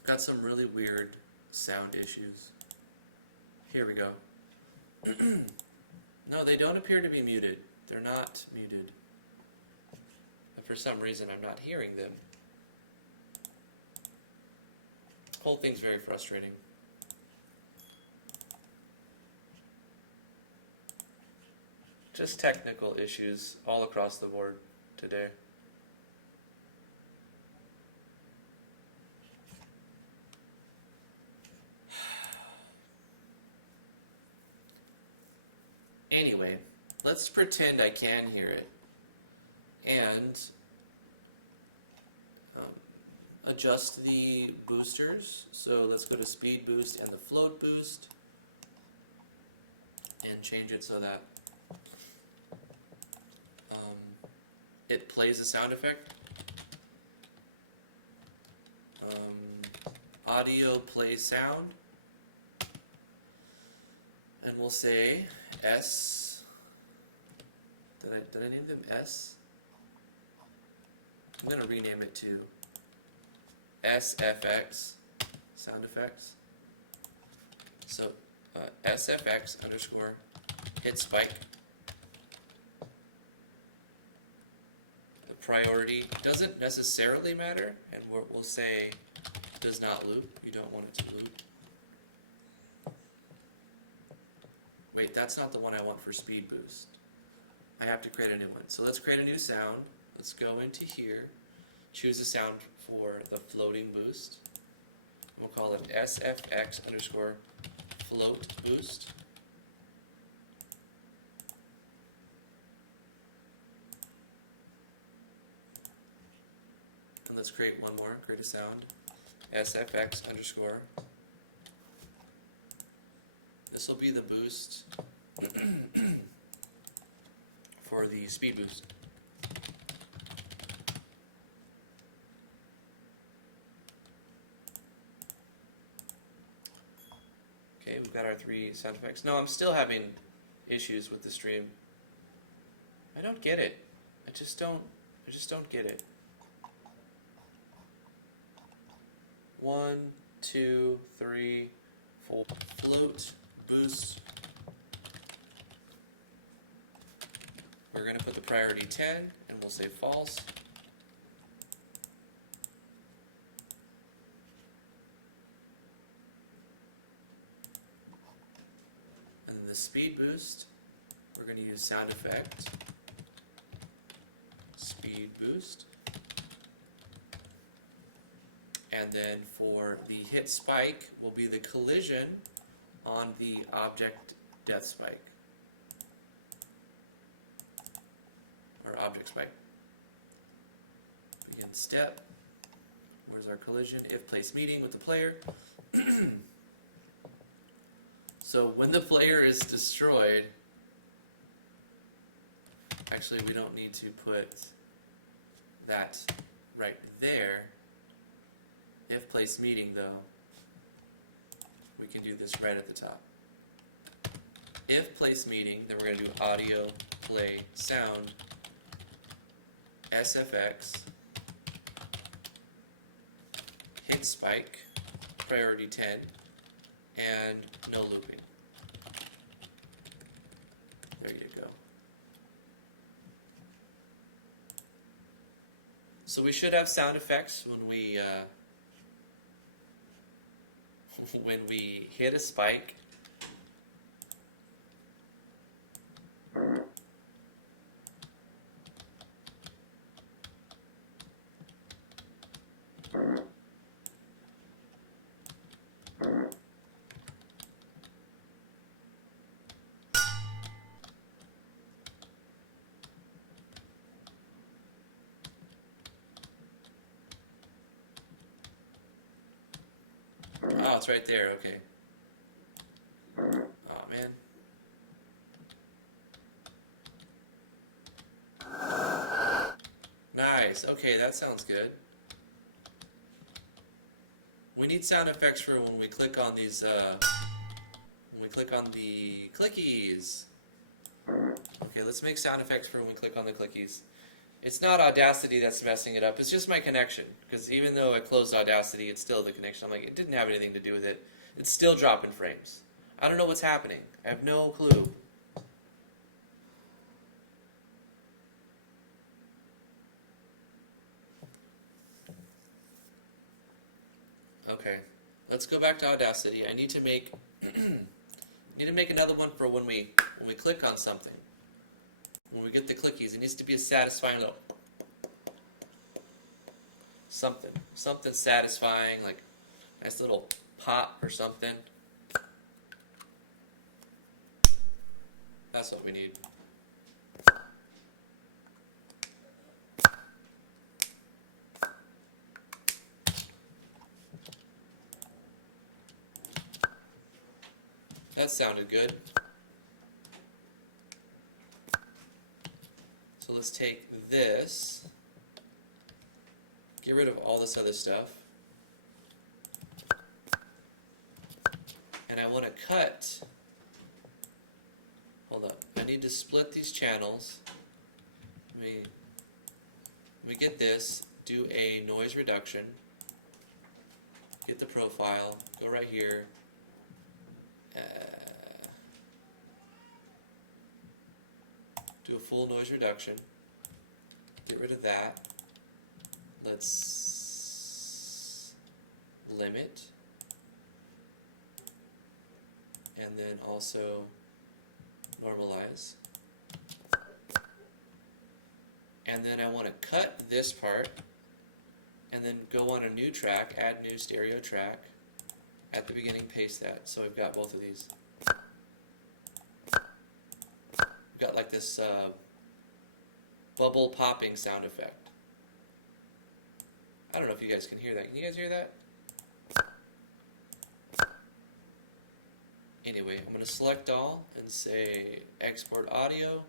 Got some really weird sound issues. Here we go. No, they don't appear to be muted. They're not muted. And for some reason, I'm not hearing them. The whole thing's very frustrating. Just technical issues all across the board today. Anyway, let's pretend I can hear it and adjust the boosters. So let's go to speed boost and the float boost and change it so that it plays a sound effect. Audio play sound, and we'll say S. Did I name them S? I'm going to rename it to SFX sound effects. So SFX underscore hit spike. The priority doesn't necessarily matter, and we'll say does not loop. You don't want it to loop. Wait, that's not the one I want for speed boost. I have to create a new one. So let's create a new sound. Let's go into here, choose a sound for the floating boost. We'll call it SFX underscore float boost. And let's create one more, create a sound. SFX underscore. This will be the boost for the speed boost. Okay, we've got our 3 sound effects. No, I'm still having issues with the stream. I don't get it. I just don't get it. 1, 2, 3, 4. Float, boost. We're going to put the priority 10, and we'll say false. And then the speed boost, we're going to use sound effect, speed boost. And then for the hit spike will be the collision on the object death spike. object spike. Begin step. Where's our collision? If place meeting with the player. So when the player is destroyed, actually we don't need to put that right there. If place meeting though, we can do this right at the top. If place meeting, then we're going to do audio, play, sound, SFX, hit spike, priority 10, and no looping. There you go. So we should have sound effects when we hit a spike. Oh, it's right there, okay. Oh, man. Nice, okay, that sounds good. We need sound effects for when we click on these, when we click on the clickies. Okay, let's make sound effects for when we click on the clickies. It's not Audacity that's messing it up, it's just my connection. Because even though I closed Audacity, it's still the connection. I'm like, it didn't have anything to do with it. It's still dropping frames. I don't know what's happening. I have no clue. Okay, let's go back to Audacity. I need to make another one for when we click on something. When we get the clickies, it needs to be a satisfying little something satisfying, like nice little pop or something. That's what we need. That sounded good. So let's take this, get rid of all this other stuff, and I want to cut, hold up, I need to split these channels. Let me get this, do a noise reduction, get the profile, go right here, do a full noise reduction, get rid of that, let's limit, and then also normalize. And then I want to cut this part, and then go on a new track, add new stereo track, at the beginning paste that, so I've got both of these. Got like this bubble popping sound effect. I don't know if you guys can hear that. Can you guys hear that? Anyway, I'm going to select all and say export audio.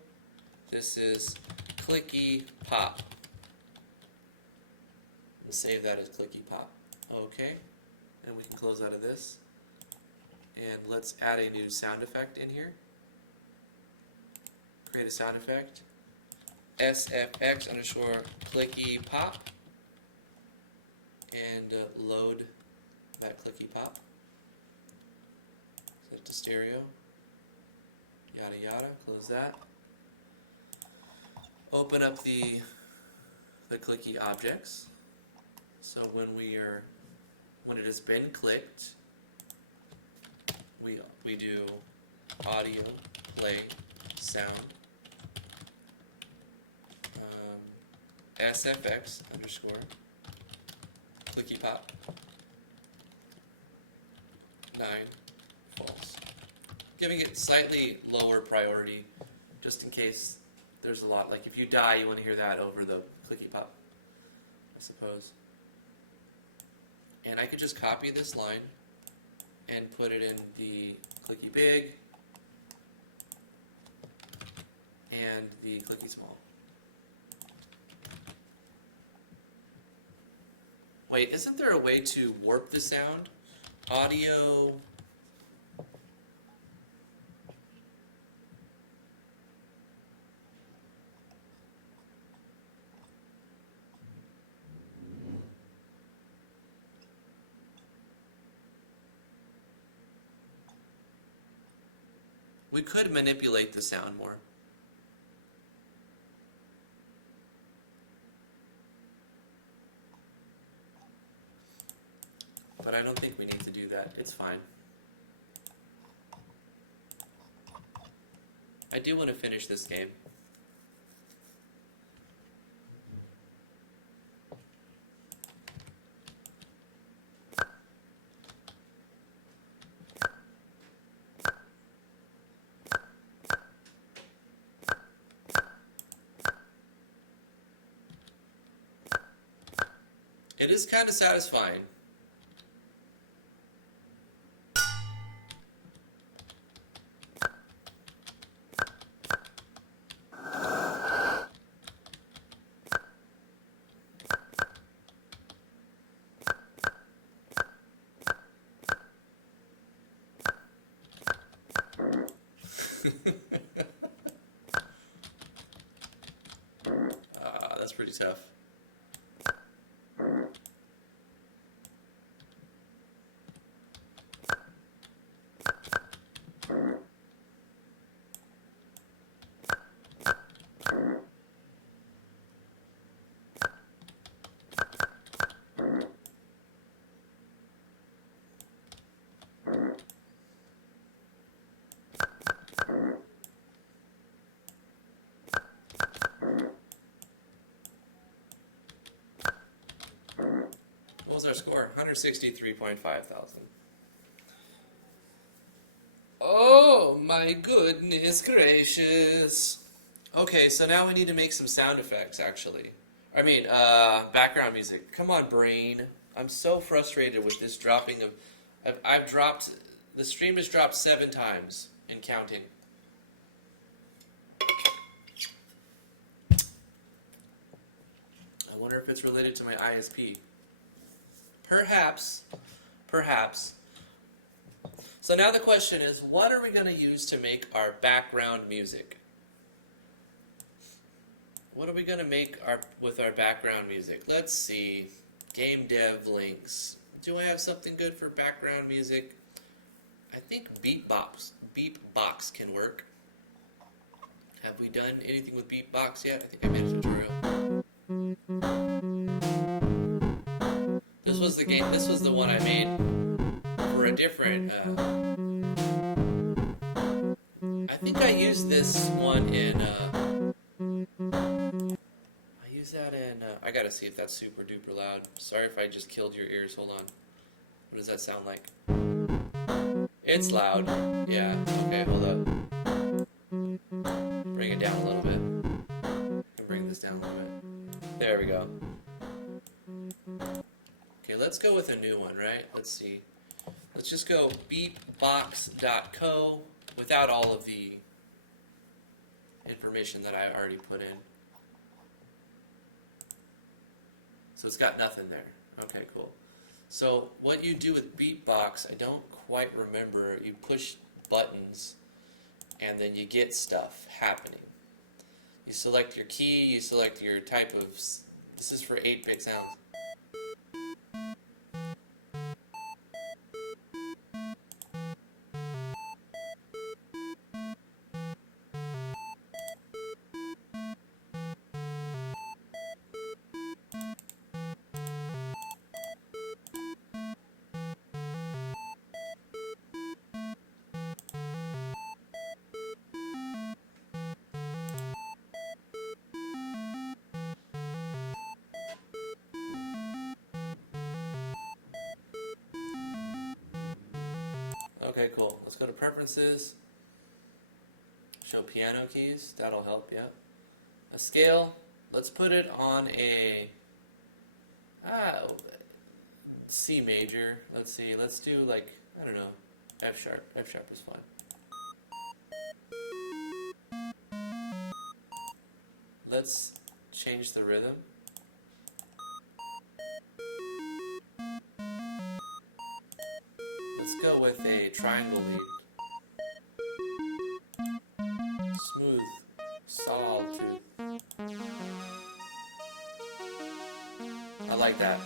This is clicky pop. We'll save that as clicky pop. Okay, and we can close out of this. And let's add a new sound effect in here. Create a sound effect, SFX underscore clicky pop, and load that clicky pop. Set it to stereo, yada yada, close that. Open up the clicky objects. So when it has been clicked, we do audio, play, sound, SFX underscore clicky pop 9 false, giving it slightly lower priority just in case there's a lot, like if you die, you want to hear that over the clicky pop, I suppose. And I could just copy this line and put it in the clicky big and the clicky small. Wait, isn't there a way to warp the sound? Audio. We could manipulate the sound more. But I don't think we need to do that. It's fine. I do want to finish this game. It is kind of satisfying. That's pretty tough. What was our score? 163.5 thousand. Oh my goodness gracious. Okay, so now we need to make some sound effects, actually. I mean, background music. Come on, brain. I'm so frustrated with this dropping of... I've dropped... The stream has dropped 7 times and counting. I wonder if it's related to my ISP. Perhaps. Perhaps. So now the question is, what are we going to use to make our background music? What are we going to make with our background music? Let's see. Game dev links. Do I have something good for background music? I think Beatbox can work. Have we done anything with Beatbox yet? I think I made a tutorial. This was the one I made for a different, I think I used this one in, I gotta see if that's super duper loud. Sorry if I just killed your ears, hold on. What does that sound like? It's loud. Yeah, okay, hold up. Bring it down a little bit. Bring this down a little bit. There we go. Okay, let's go with a new one, right? Let's see. Let's just go beatbox.co without all of the information that I already put in. So it's got nothing there. Okay, cool. So what you do with Beatbox, I don't quite remember. You push buttons and then you get stuff happening. You select your key, you select your type of... This is for 8-bit sounds. Okay, cool. Let's go to preferences. Show piano keys. That'll help, yeah. a scale. Let's put it on a C major. Let's see. Let's do like, I don't know, F sharp. F sharp is fine. Let's change the rhythm. Let's go with a triangle lead. Smooth, sawtooth. I like that.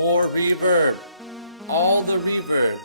More reverb. All the reverb.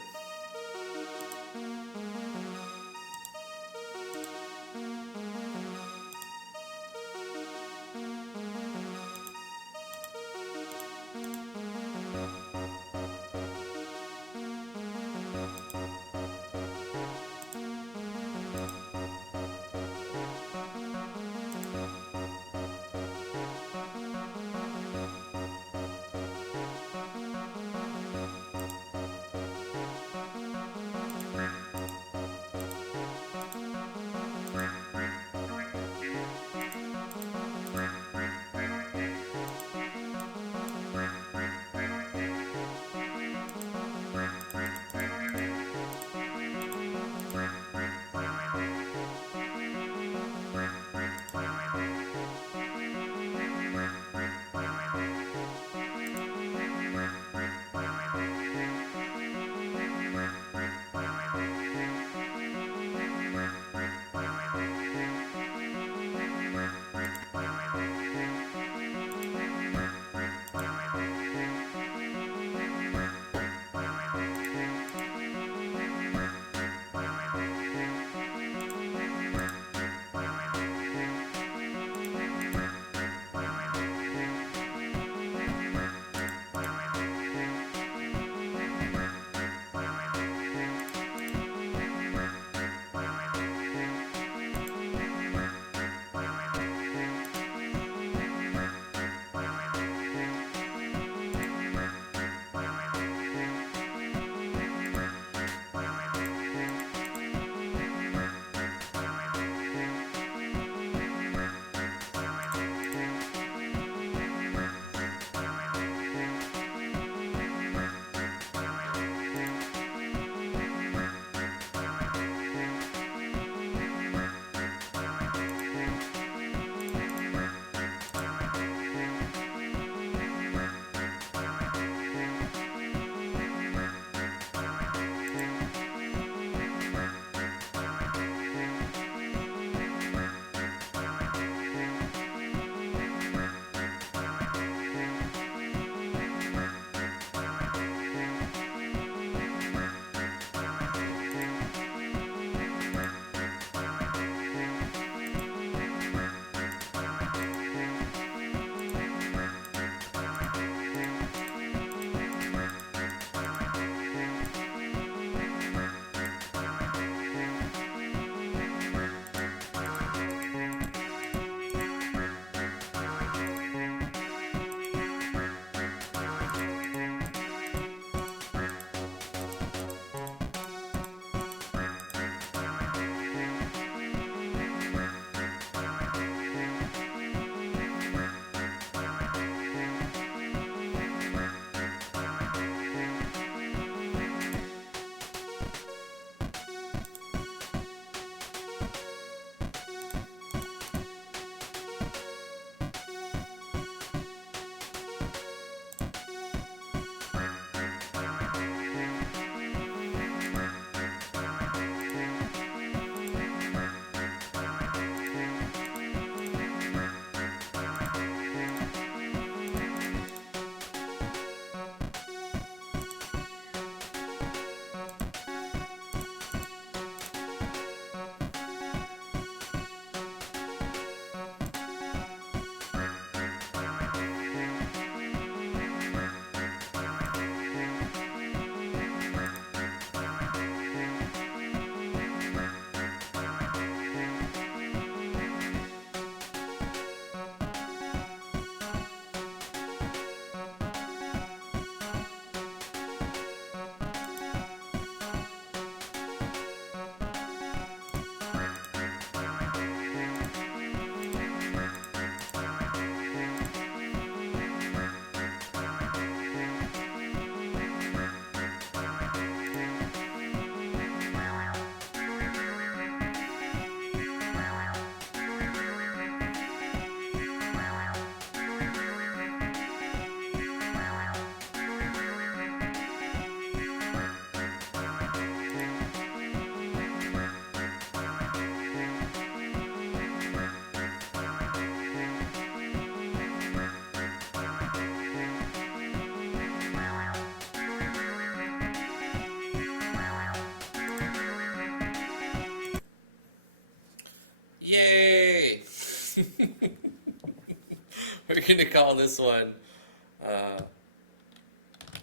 going to call this one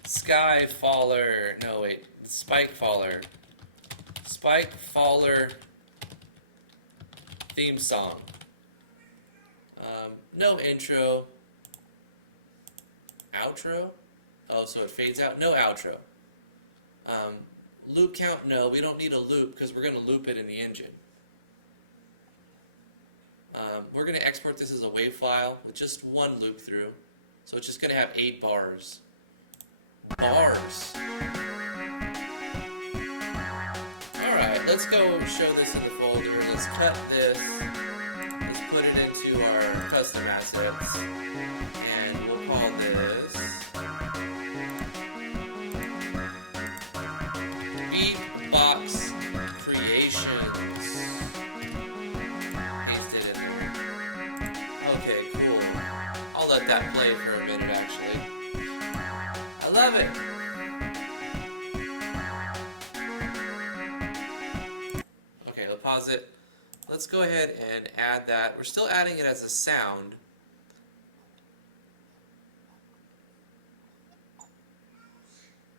Sky Faller. No, wait. Spike Faller. Spike Faller theme song. No intro. Outro? Oh, so it fades out? No outro. Loop count? No, we don't need a loop because we're going to loop it in the engine. We're going to export this as a WAV file with just one loop through. So it's just going to have 8 bars. Bars. Alright, let's go show this in the folder. Let's cut this. Let's put it into our custom assets. And we'll call this Beatbox Creations. Paste it in there. Okay, cool. I'll let that play for a minute, actually. I love it. Okay, I'll pause it. Let's go ahead and add that. We're still adding it as a sound.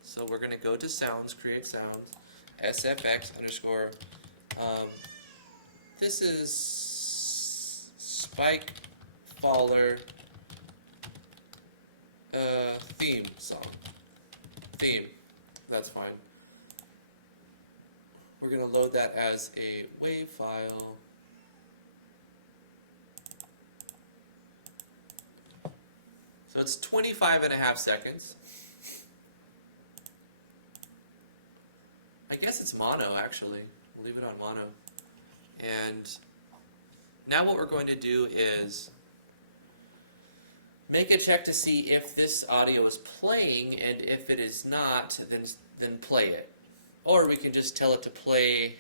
So we're going to go to sounds, create sounds, sfx underscore. This is Spike Faller theme song. Theme. That's fine. We're going to load that as a WAV file. So it's 25.5 seconds. I guess it's mono, actually. We'll leave it on mono. And now what we're going to do is make a check to see if this audio is playing, and if it is not, then play it. Or we can just tell it to play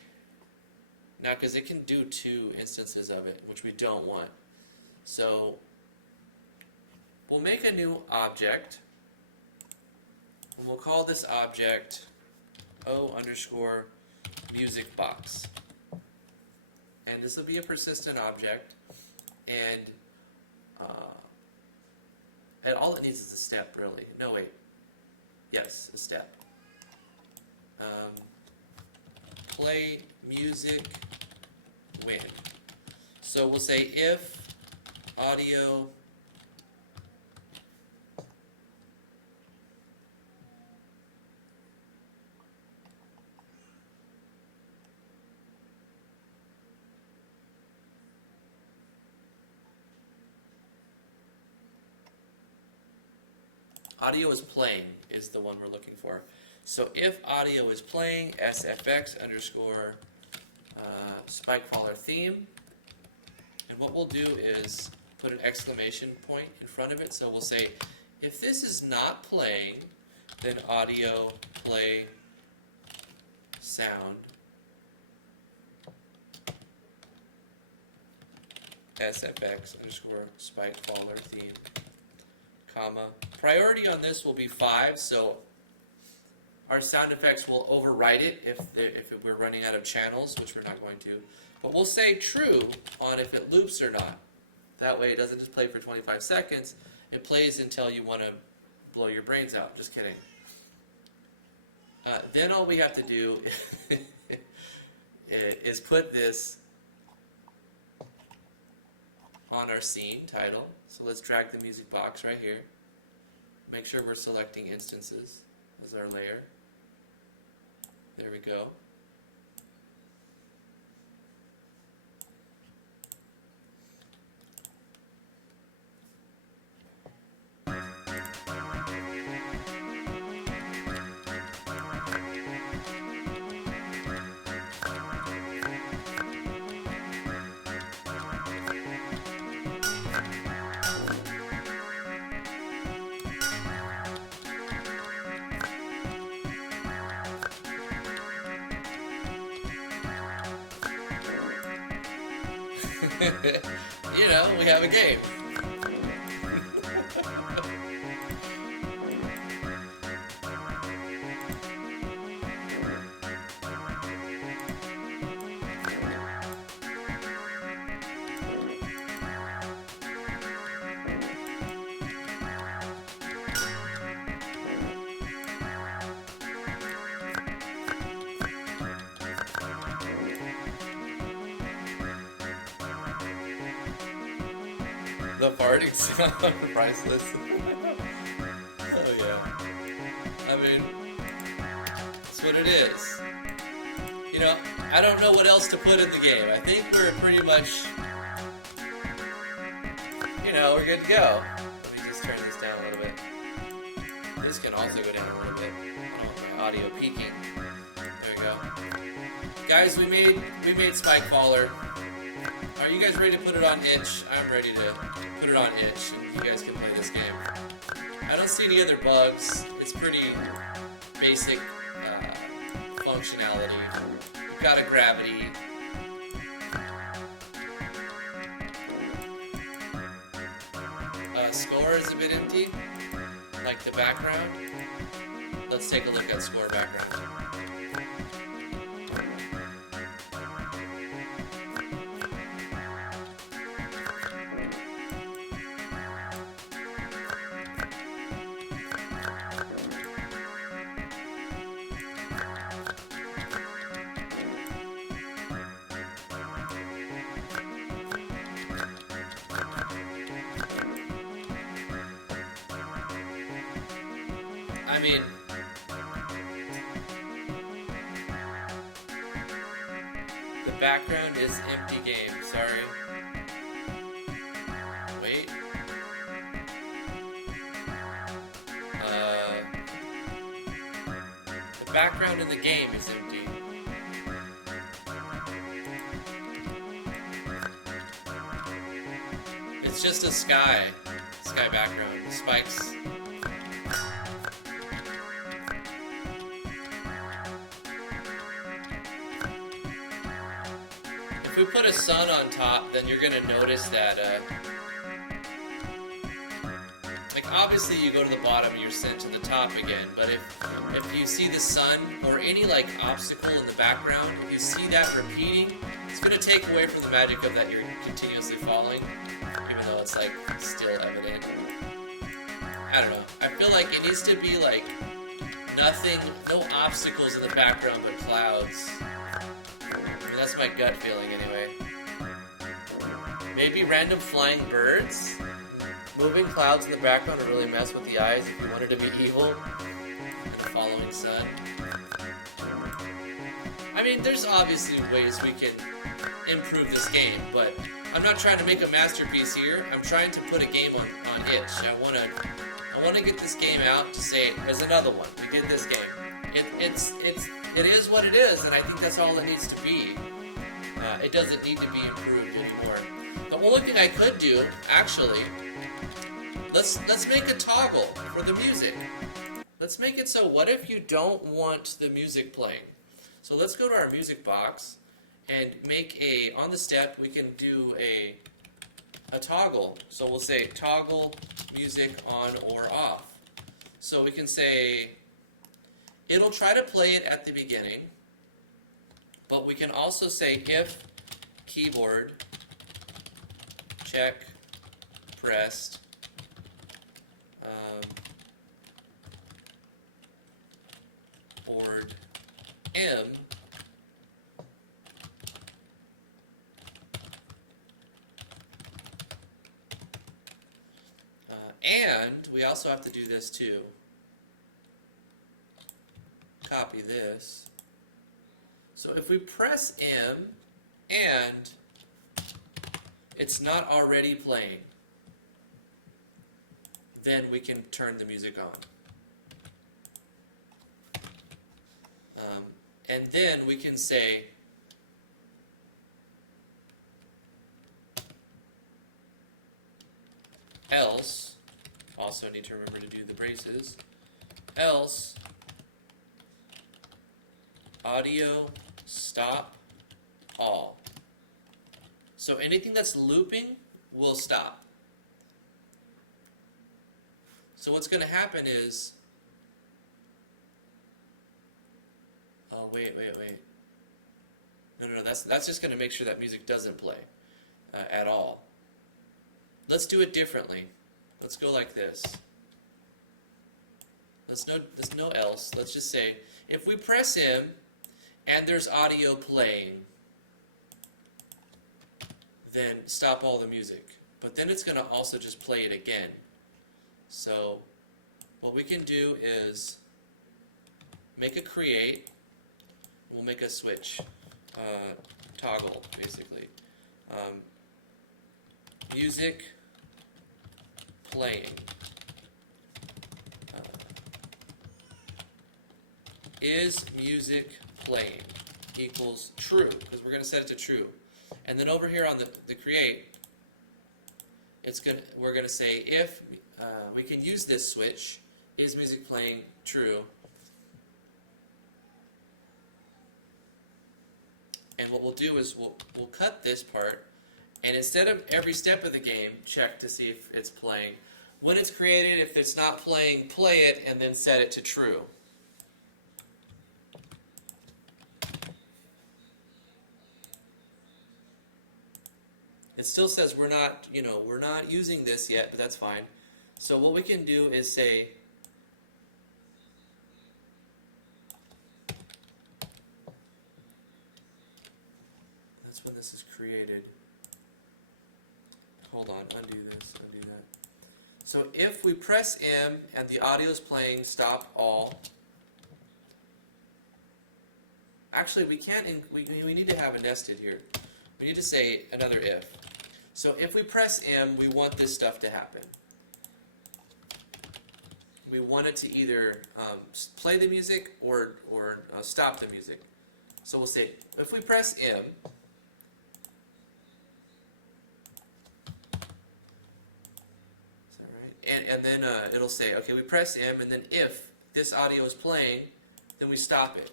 now, because it can do 2 instances of it, which we don't want. So we'll make a new object, and we'll call this object O underscore music box. And this will be a persistent object, and all it needs is a step, really. No, wait. Yes, a step. Play music when. So we'll say if audio audio is playing is the one we're looking for. So if audio is playing, sfx underscore Spike Faller theme. And what we'll do is put an exclamation point in front of it. So we'll say, if this is not playing, then audio play sound sfx underscore Spike Faller theme, comma. Priority on this will be 5, so our sound effects will overwrite it if we're running out of channels, which we're not going to. But we'll say true on if it loops or not. That way it doesn't just play for 25 seconds. It plays until you want to blow your brains out. Just kidding. Then all we have to do is put this on our scene title. So let's drag the music box right here. Make sure we're selecting instances as our layer. There we go. You know, we have a game. The farting sound, priceless. Oh yeah. I mean, that's what it is. You know, I don't know what else to put in the game. I think we're pretty much, you know, we're good to go. Let me just turn this down a little bit. This can also go down a little bit. I don't want my audio peaking. There we go. Guys, we made Spike Faller. Are you guys ready to put it on itch? I'm ready to put it on itch, and you guys can play this game. I don't see any other bugs. It's pretty basic functionality. You've got a gravity. Score is a bit empty, like the background. Let's take a look at score background. I mean, the background is empty game, sorry. Wait. The background in the game is empty. It's just a sky background. The spikes. If we put a sun on top, then you're gonna notice that, like obviously you go to the bottom, you're sent to the top again, but if you see the sun or any like obstacle in the background, if you see that repeating, it's gonna take away from the magic of that you're continuously falling, even though it's like still evident. I don't know. I feel like it needs to be like nothing, no obstacles in the background but clouds. That's my gut feeling anyway. Maybe random flying birds? Moving clouds in the background would really mess with the eyes if you wanted to be evil. And the following sun. I mean, there's obviously ways we can improve this game, but I'm not trying to make a masterpiece here. I'm trying to put a game on itch. I wanna get this game out to say, there's another one. We did this game. It is what it is, and I think that's all it needs to be. It doesn't need to be improved anymore. The only thing I could do, actually, let's make a toggle for the music. Let's make it so, what if you don't want the music playing? So let's go to our music box and make on the step, we can do a toggle. So we'll say toggle music on or off. So we can say, it'll try to play it at the beginning, but we can also say if keyboard check pressed board M and we also have to do this too. Copy this. So if we press M and it's not already playing, then we can turn the music on. And then we can say else, also need to remember to do the braces, else audio stop all. So anything that's looping will stop. So what's going to happen is, oh wait. No, that's just going to make sure that music doesn't play at all. Let's do it differently. Let's go like this. There's no else. Let's just say, if we press M and there's audio playing, then stop all the music. but then it's going to also just play it again. So what we can do is make a create. We'll make a switch toggle, basically. Music playing. Is music playing equals true, because we're going to set it to true. And then over here on the create, we're going to say if we can use this switch, is music playing true? And what we'll do is we'll cut this part, and instead of every step of the game, check to see if it's playing. When it's created, if it's not playing, play it and then set it to true. It still says we're not using this yet, but that's fine. So what we can do is say that's when this is created. Hold on, undo this, undo that. So if we press M and the audio is playing, stop all. Actually, we can't. We need to have a nested here. We need to say another if. So if we press M, we want this stuff to happen. We want it to either play the music or stop the music. So we'll say, if we press M, is that right? And then it'll say, okay, we press M, and then if this audio is playing, then we stop it.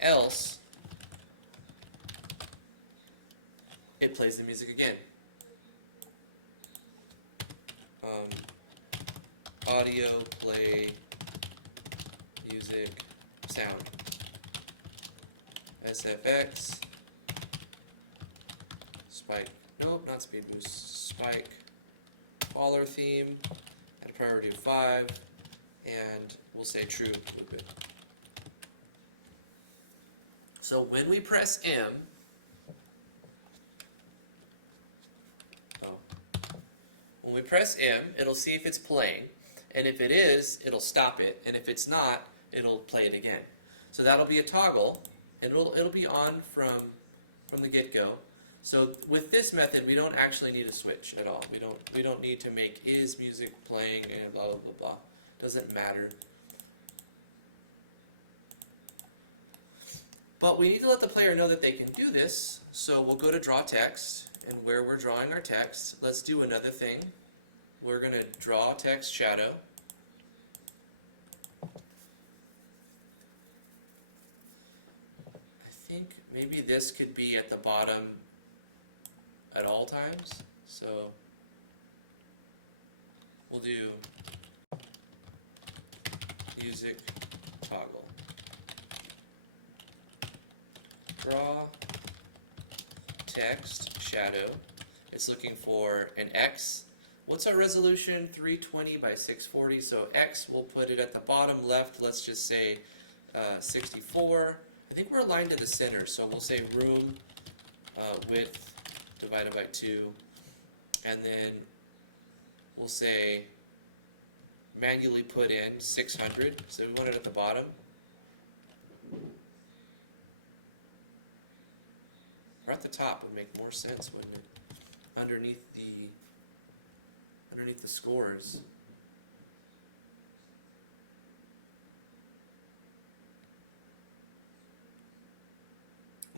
Else, it plays the music again. Audio, play, music, sound. SFX, spike, nope, not speed boost, spike, caller theme, at a priority of 5, and we'll say true loop it. So when we press M, when we press M, it'll see if it's playing, and if it is, it'll stop it, and if it's not, it'll play it again. So that'll be a toggle, and it'll be on from the get-go. So with this method, we don't actually need a switch at all. We don't need to make is music playing and blah blah blah blah. Doesn't matter. But we need to let the player know that they can do this. So we'll go to draw text, and where we're drawing our text, let's do another thing. We're going to draw text shadow. I think maybe this could be at the bottom at all times. So we'll do music toggle. Draw text shadow. It's looking for an X. What's our resolution? 320 by 640. So X, we'll put it at the bottom left. Let's just say 64. I think we're aligned to the center, so we'll say room width divided by 2. And then we'll say manually put in 600. So we want it at the bottom. Or at the top would make more sense, wouldn't it? Underneath the scores.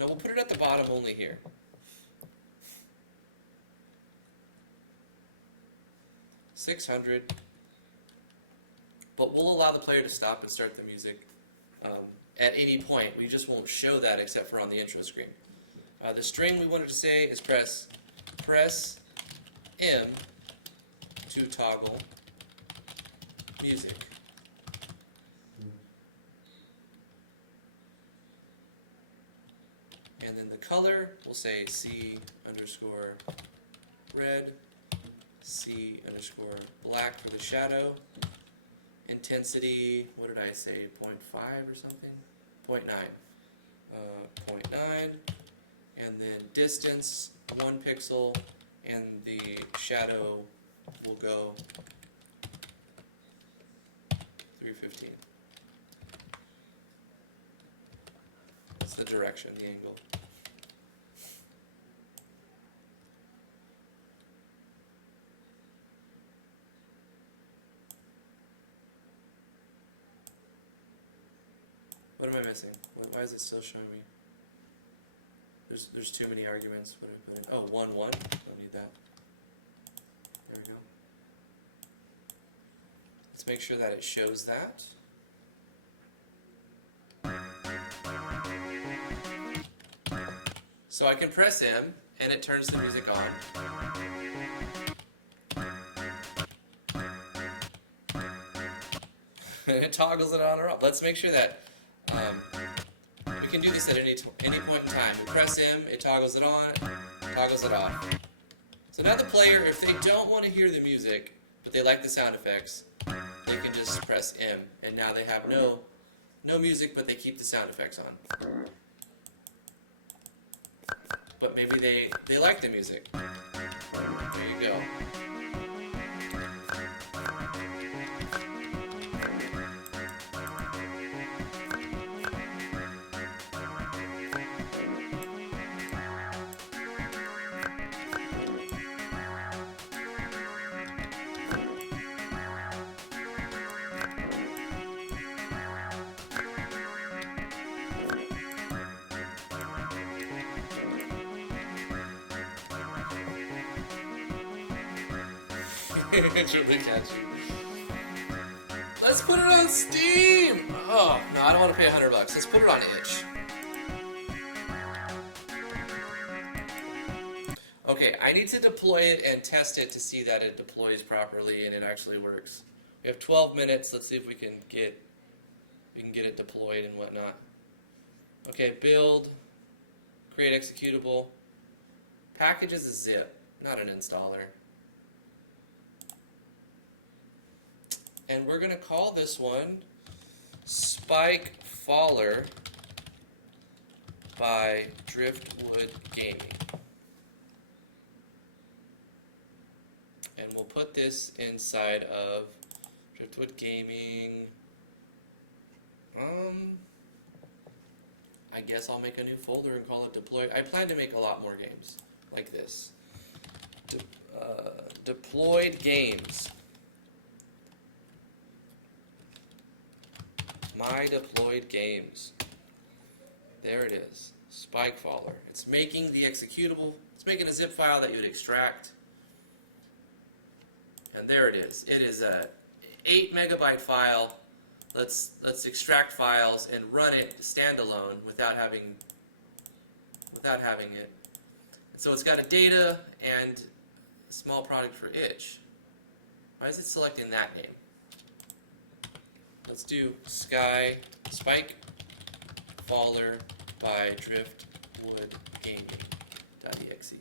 No, we'll put it at the bottom only here. $600. But we'll allow the player to stop and start the music at any point. We just won't show that except for on the intro screen. The string we wanted to say is press M to toggle music. And then the color, we'll say C underscore red, C underscore black for the shadow. Intensity, what did I say, 0.5 or something? 0.9. 0.9. And then distance, 1 pixel. and the shadow will go 315. That's the direction, the angle. What am I missing? Why is it still showing me? There's too many arguments. What did I put in? Oh, 1, 1. Don't need that. There we go. Let's make sure that it shows that. So I can press M, and it turns the music on. It toggles it on or off. Let's make sure that we can do this at any point in time. We press M, it toggles it on, toggles it off. So now the player, if they don't want to hear the music, but they like the sound effects, they can just press M, and now they have no music, but they keep the sound effects on. But maybe they like the music. There you go. It's really catchy. Let's put it on Steam! Oh, no, I don't want to pay $100. Let's put it on itch. Okay, I need to deploy it and test it to see that it deploys properly and it actually works. We have 12 minutes. Let's see if we can get it deployed and whatnot. Okay, build, create executable. Package is a zip, not an installer. And we're going to call this one Spike Faller by Driftwood Gaming. And we'll put this inside of Driftwood Gaming. I guess I'll make a new folder and call it Deployed. I plan to make a lot more games like this. Deployed Games. My deployed games. There it is. Spike Faller. It's making the executable. It's making a zip file that you would extract. And there it is. It is a 8 megabyte file. Let's extract files and run it standalone without having it. So it's got a data and a small product for itch. Why is it selecting that name? Let's do Spike Faller by Driftwood Gaming.exe.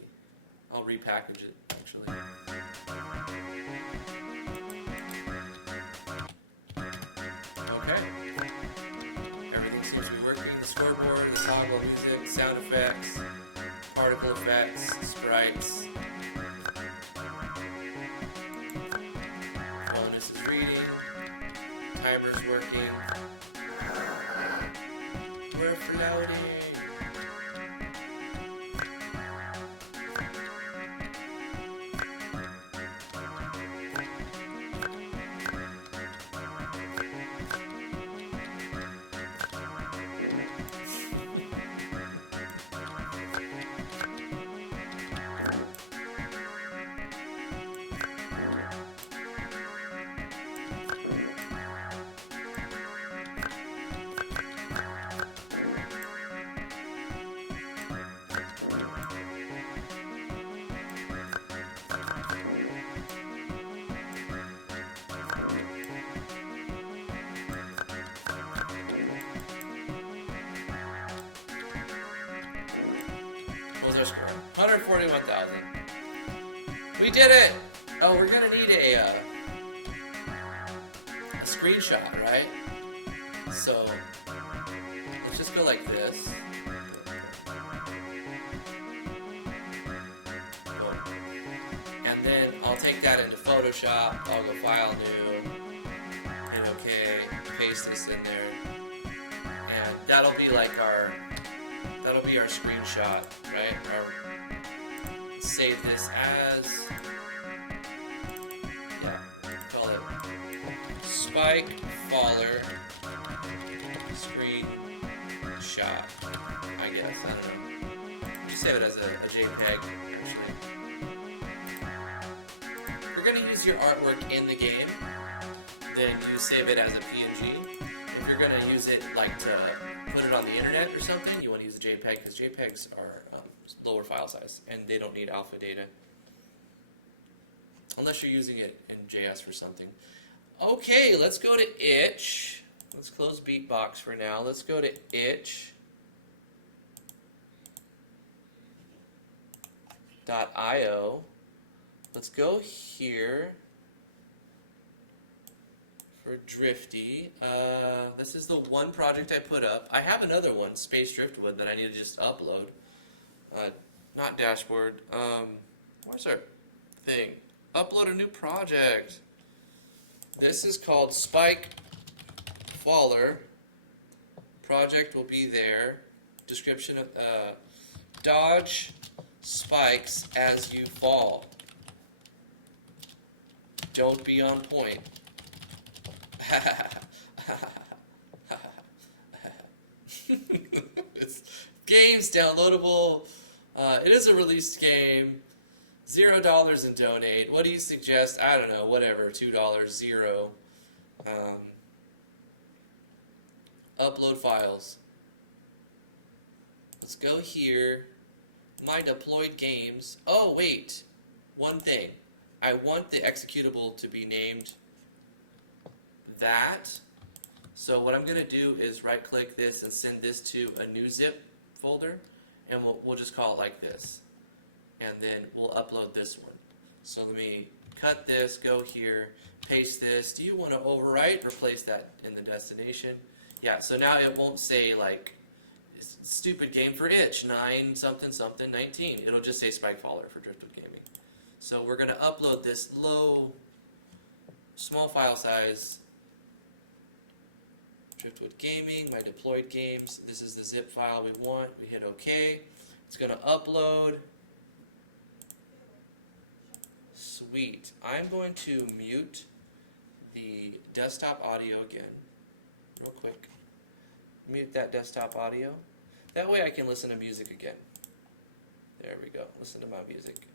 I'll repackage it actually. Okay. Everything seems to be working. The scoreboard, the toggle music, sound effects, particle effects, sprites. Bonus is reading. Timer's working. We're floating. Our score? 141,000. We did it! Oh, we're gonna need a screenshot, right? So, let's just go like this. Oh. take that into Photoshop. I'll go File, New, hit OK, paste this in there, and that'll be like our screenshot, right? Save this as, call it Spike Faller Screenshot, I guess, I don't know. You save it as a JPEG, actually. If you're going to use your artwork in the game, then you save it as a PNG. If you're going to use it like to put it on the internet or something, you want to use a JPEG, because JPEGs are lower file size and they don't need alpha data unless you're using it in JS for something. Okay, let's go to itch. Let's close Beatbox for now. Let's go to itch.io. Let's go here for Drifty. This is the one project I put up. I have another one, Space Driftwood, that I need to just upload. Not dashboard. Where's our thing? Upload a new project. This is called Spike Faller. Project will be there. Description of dodge spikes as you fall. Don't be on point. It's games downloadable. It is a released game. $0 in donate. What do you suggest? I don't know. Whatever. $2. 0. Upload files. Let's go here. My deployed games. Oh wait. One thing. I want the executable to be named that. So what I'm going to do is right click this and send this to a new zip folder, and we'll just call it like this, and then we'll upload this one. So let me cut this, go here, paste this. Do you want to overwrite or place that in the destination? Yeah, so now it won't say like stupid game for itch 9 something something 19. It'll just say Spike Faller for Driftwood Gaming. So we're going to upload this small file size Driftwood Gaming, my deployed games. This is the zip file we want. We hit OK. It's going to upload. Sweet. I'm going to mute the desktop audio again, real quick. Mute that desktop audio. That way I can listen to music again. There we go. Listen to my music.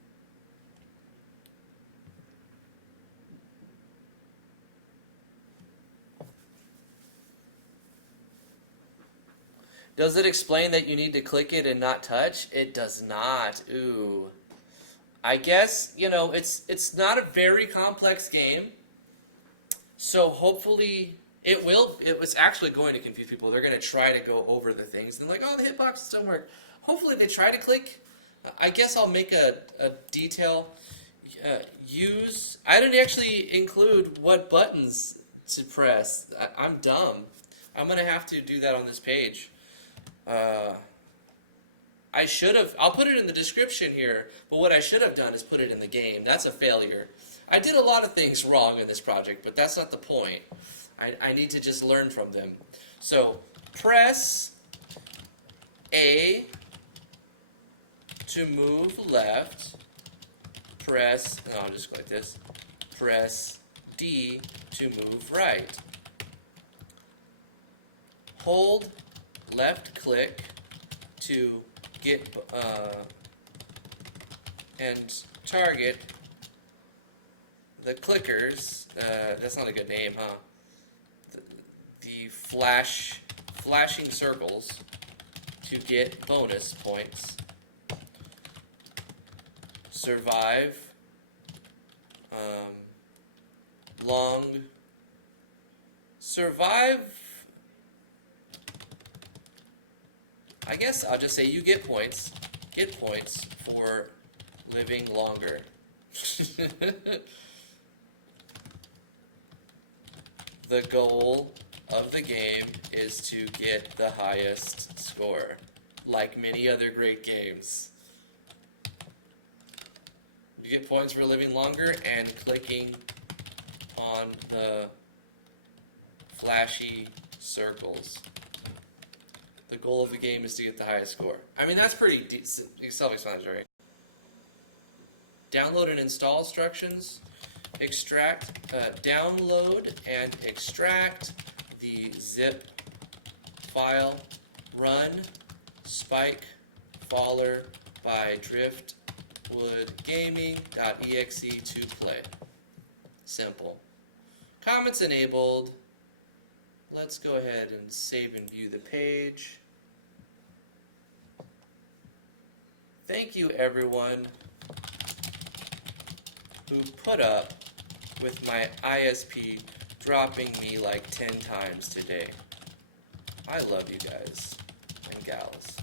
Does it explain that you need to click it and not touch? It does not. Ooh. I guess, you know, it's not a very complex game. So hopefully it was actually going to confuse people. They're going to try to go over the things. And like, oh, the hitboxes don't work. Hopefully they try to click. I guess I'll make a detail. Use. I didn't actually include what buttons to press. I'm dumb. I'm going to have to do that on this page. I should have, I'll put it in the description here, but what I should have done is put it in the game. That's a failure. I did a lot of things wrong in this project, but that's not the point. I need to just learn from them. So, press A to move left, press, no, I'll just go like this, press D to move right. Hold left click to get and target the clickers. That's not a good name, huh? The flashing circles to get bonus points. Survive. Survive. I guess I'll just say you get points. Get points for living longer. The goal of the game is to get the highest score, like many other great games. get points for living longer, and clicking on the flashy circles. The goal of the game is to get the highest score. I mean, that's pretty self-explanatory. Download and install instructions. Download and extract the zip file. Run Spike Faller by driftwoodgaming.exe to play. Simple. Comments enabled. Let's go ahead and save and view the page. Thank you, everyone who put up with my ISP dropping me like 10 times today. I love you guys and gals.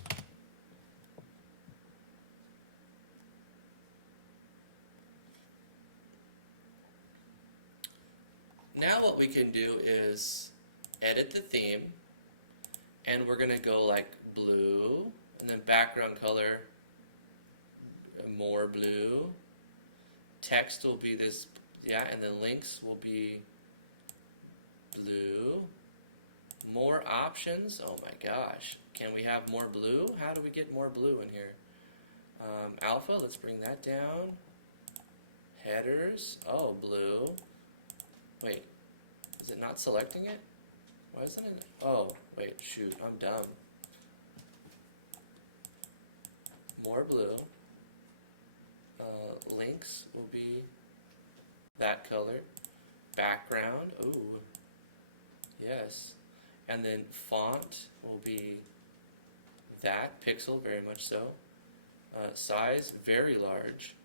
Now what we can do is edit the theme, and we're going to go like blue, and then background color, more blue. Text will be this, yeah, and then links will be blue. More options, oh my gosh. Can we have more blue? How do we get more blue in here? Alpha, let's bring that down. Headers, oh, blue. Wait, is it not selecting it? Why isn't it? Oh, wait, shoot, I'm dumb. More blue. Links will be that color. Background, ooh, yes. And then font will be that, pixel, very much so. Size, very large.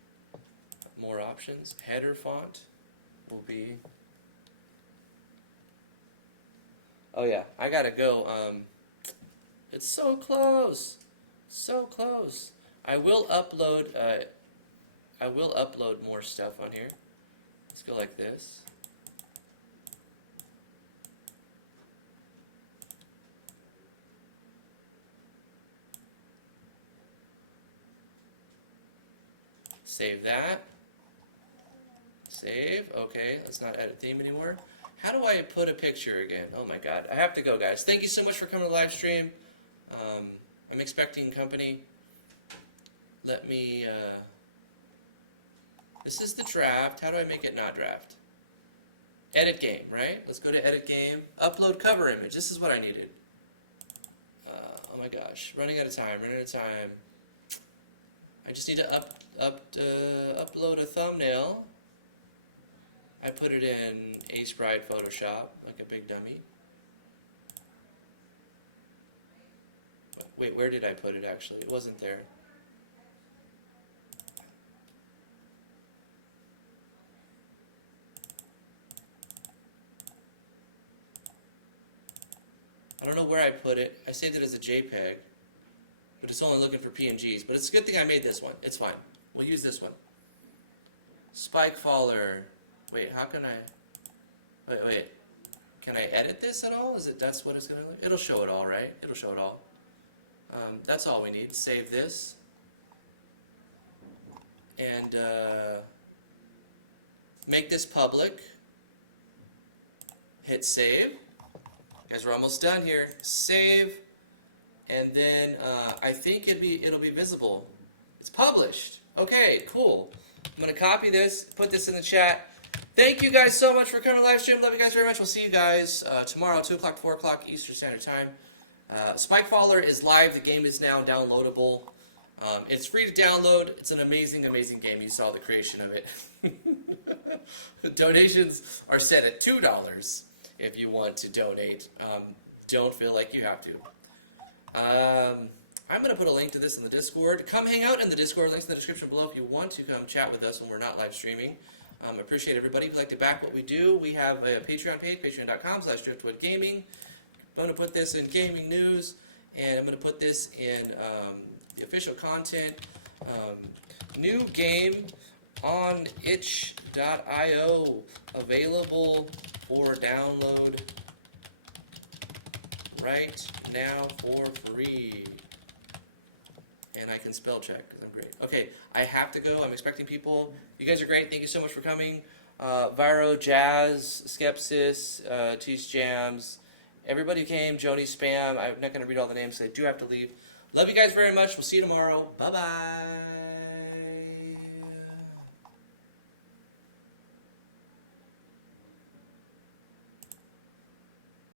More options. Header font will be... Oh yeah, I gotta go. It's so close. So close. I will upload more stuff on here. Let's go like this. Save that. Save. Okay, let's not edit theme anymore. How do I put a picture again? Oh my god. I have to go, guys. Thank you so much for coming to the live stream. I'm expecting company. Let me... this is the draft. How do I make it not draft? Edit game, right? Let's go to edit game. Upload cover image. This is what I needed. Oh my gosh. Running out of time. I just need to upload a thumbnail. I put it in Ace Bride Photoshop, like a big dummy. Wait, where did I put it actually? It wasn't there. I don't know where I put it. I saved it as a JPEG, but it's only looking for PNGs. But it's a good thing I made this one. It's fine. We'll use this one. Spike Faller. Wait, how can I... Wait. Can I edit this at all? That's what it's going to look? It'll show it all, right? It'll show it all. That's all we need. Save this. And make this public. Hit save. Guys, we're almost done here. Save. And then I think it'll be visible. It's published. Okay, cool. I'm going to copy this, put this in the chat. Thank you guys so much for coming to the live stream. Love you guys very much. We'll see you guys tomorrow, 2 o'clock, 4 o'clock Eastern Standard Time. Spike Faller is live. The game is now downloadable. It's free to download. It's an amazing, amazing game. You saw the creation of it. Donations are set at $2 if you want to donate. Don't feel like you have to. I'm going to put a link to this in the Discord. Come hang out in the Discord. Links in the description below if you want to come chat with us when we're not live streaming. Appreciate everybody. If you'd like to back what we do, we have a Patreon page, patreon.com/driftwoodgaming. I'm going to put this in gaming news, and I'm going to put this in the official content. New game on itch.io, available for download right now for free. And I can spell check because I'm great. Okay, I have to go. I'm expecting people. You guys are great. Thank you so much for coming. Viro, Jazz, Skepsis, Tease Jams, everybody who came, Joni, Spam. I'm not going to read all the names, so I do have to leave. Love you guys very much. We'll see you tomorrow. Bye-bye.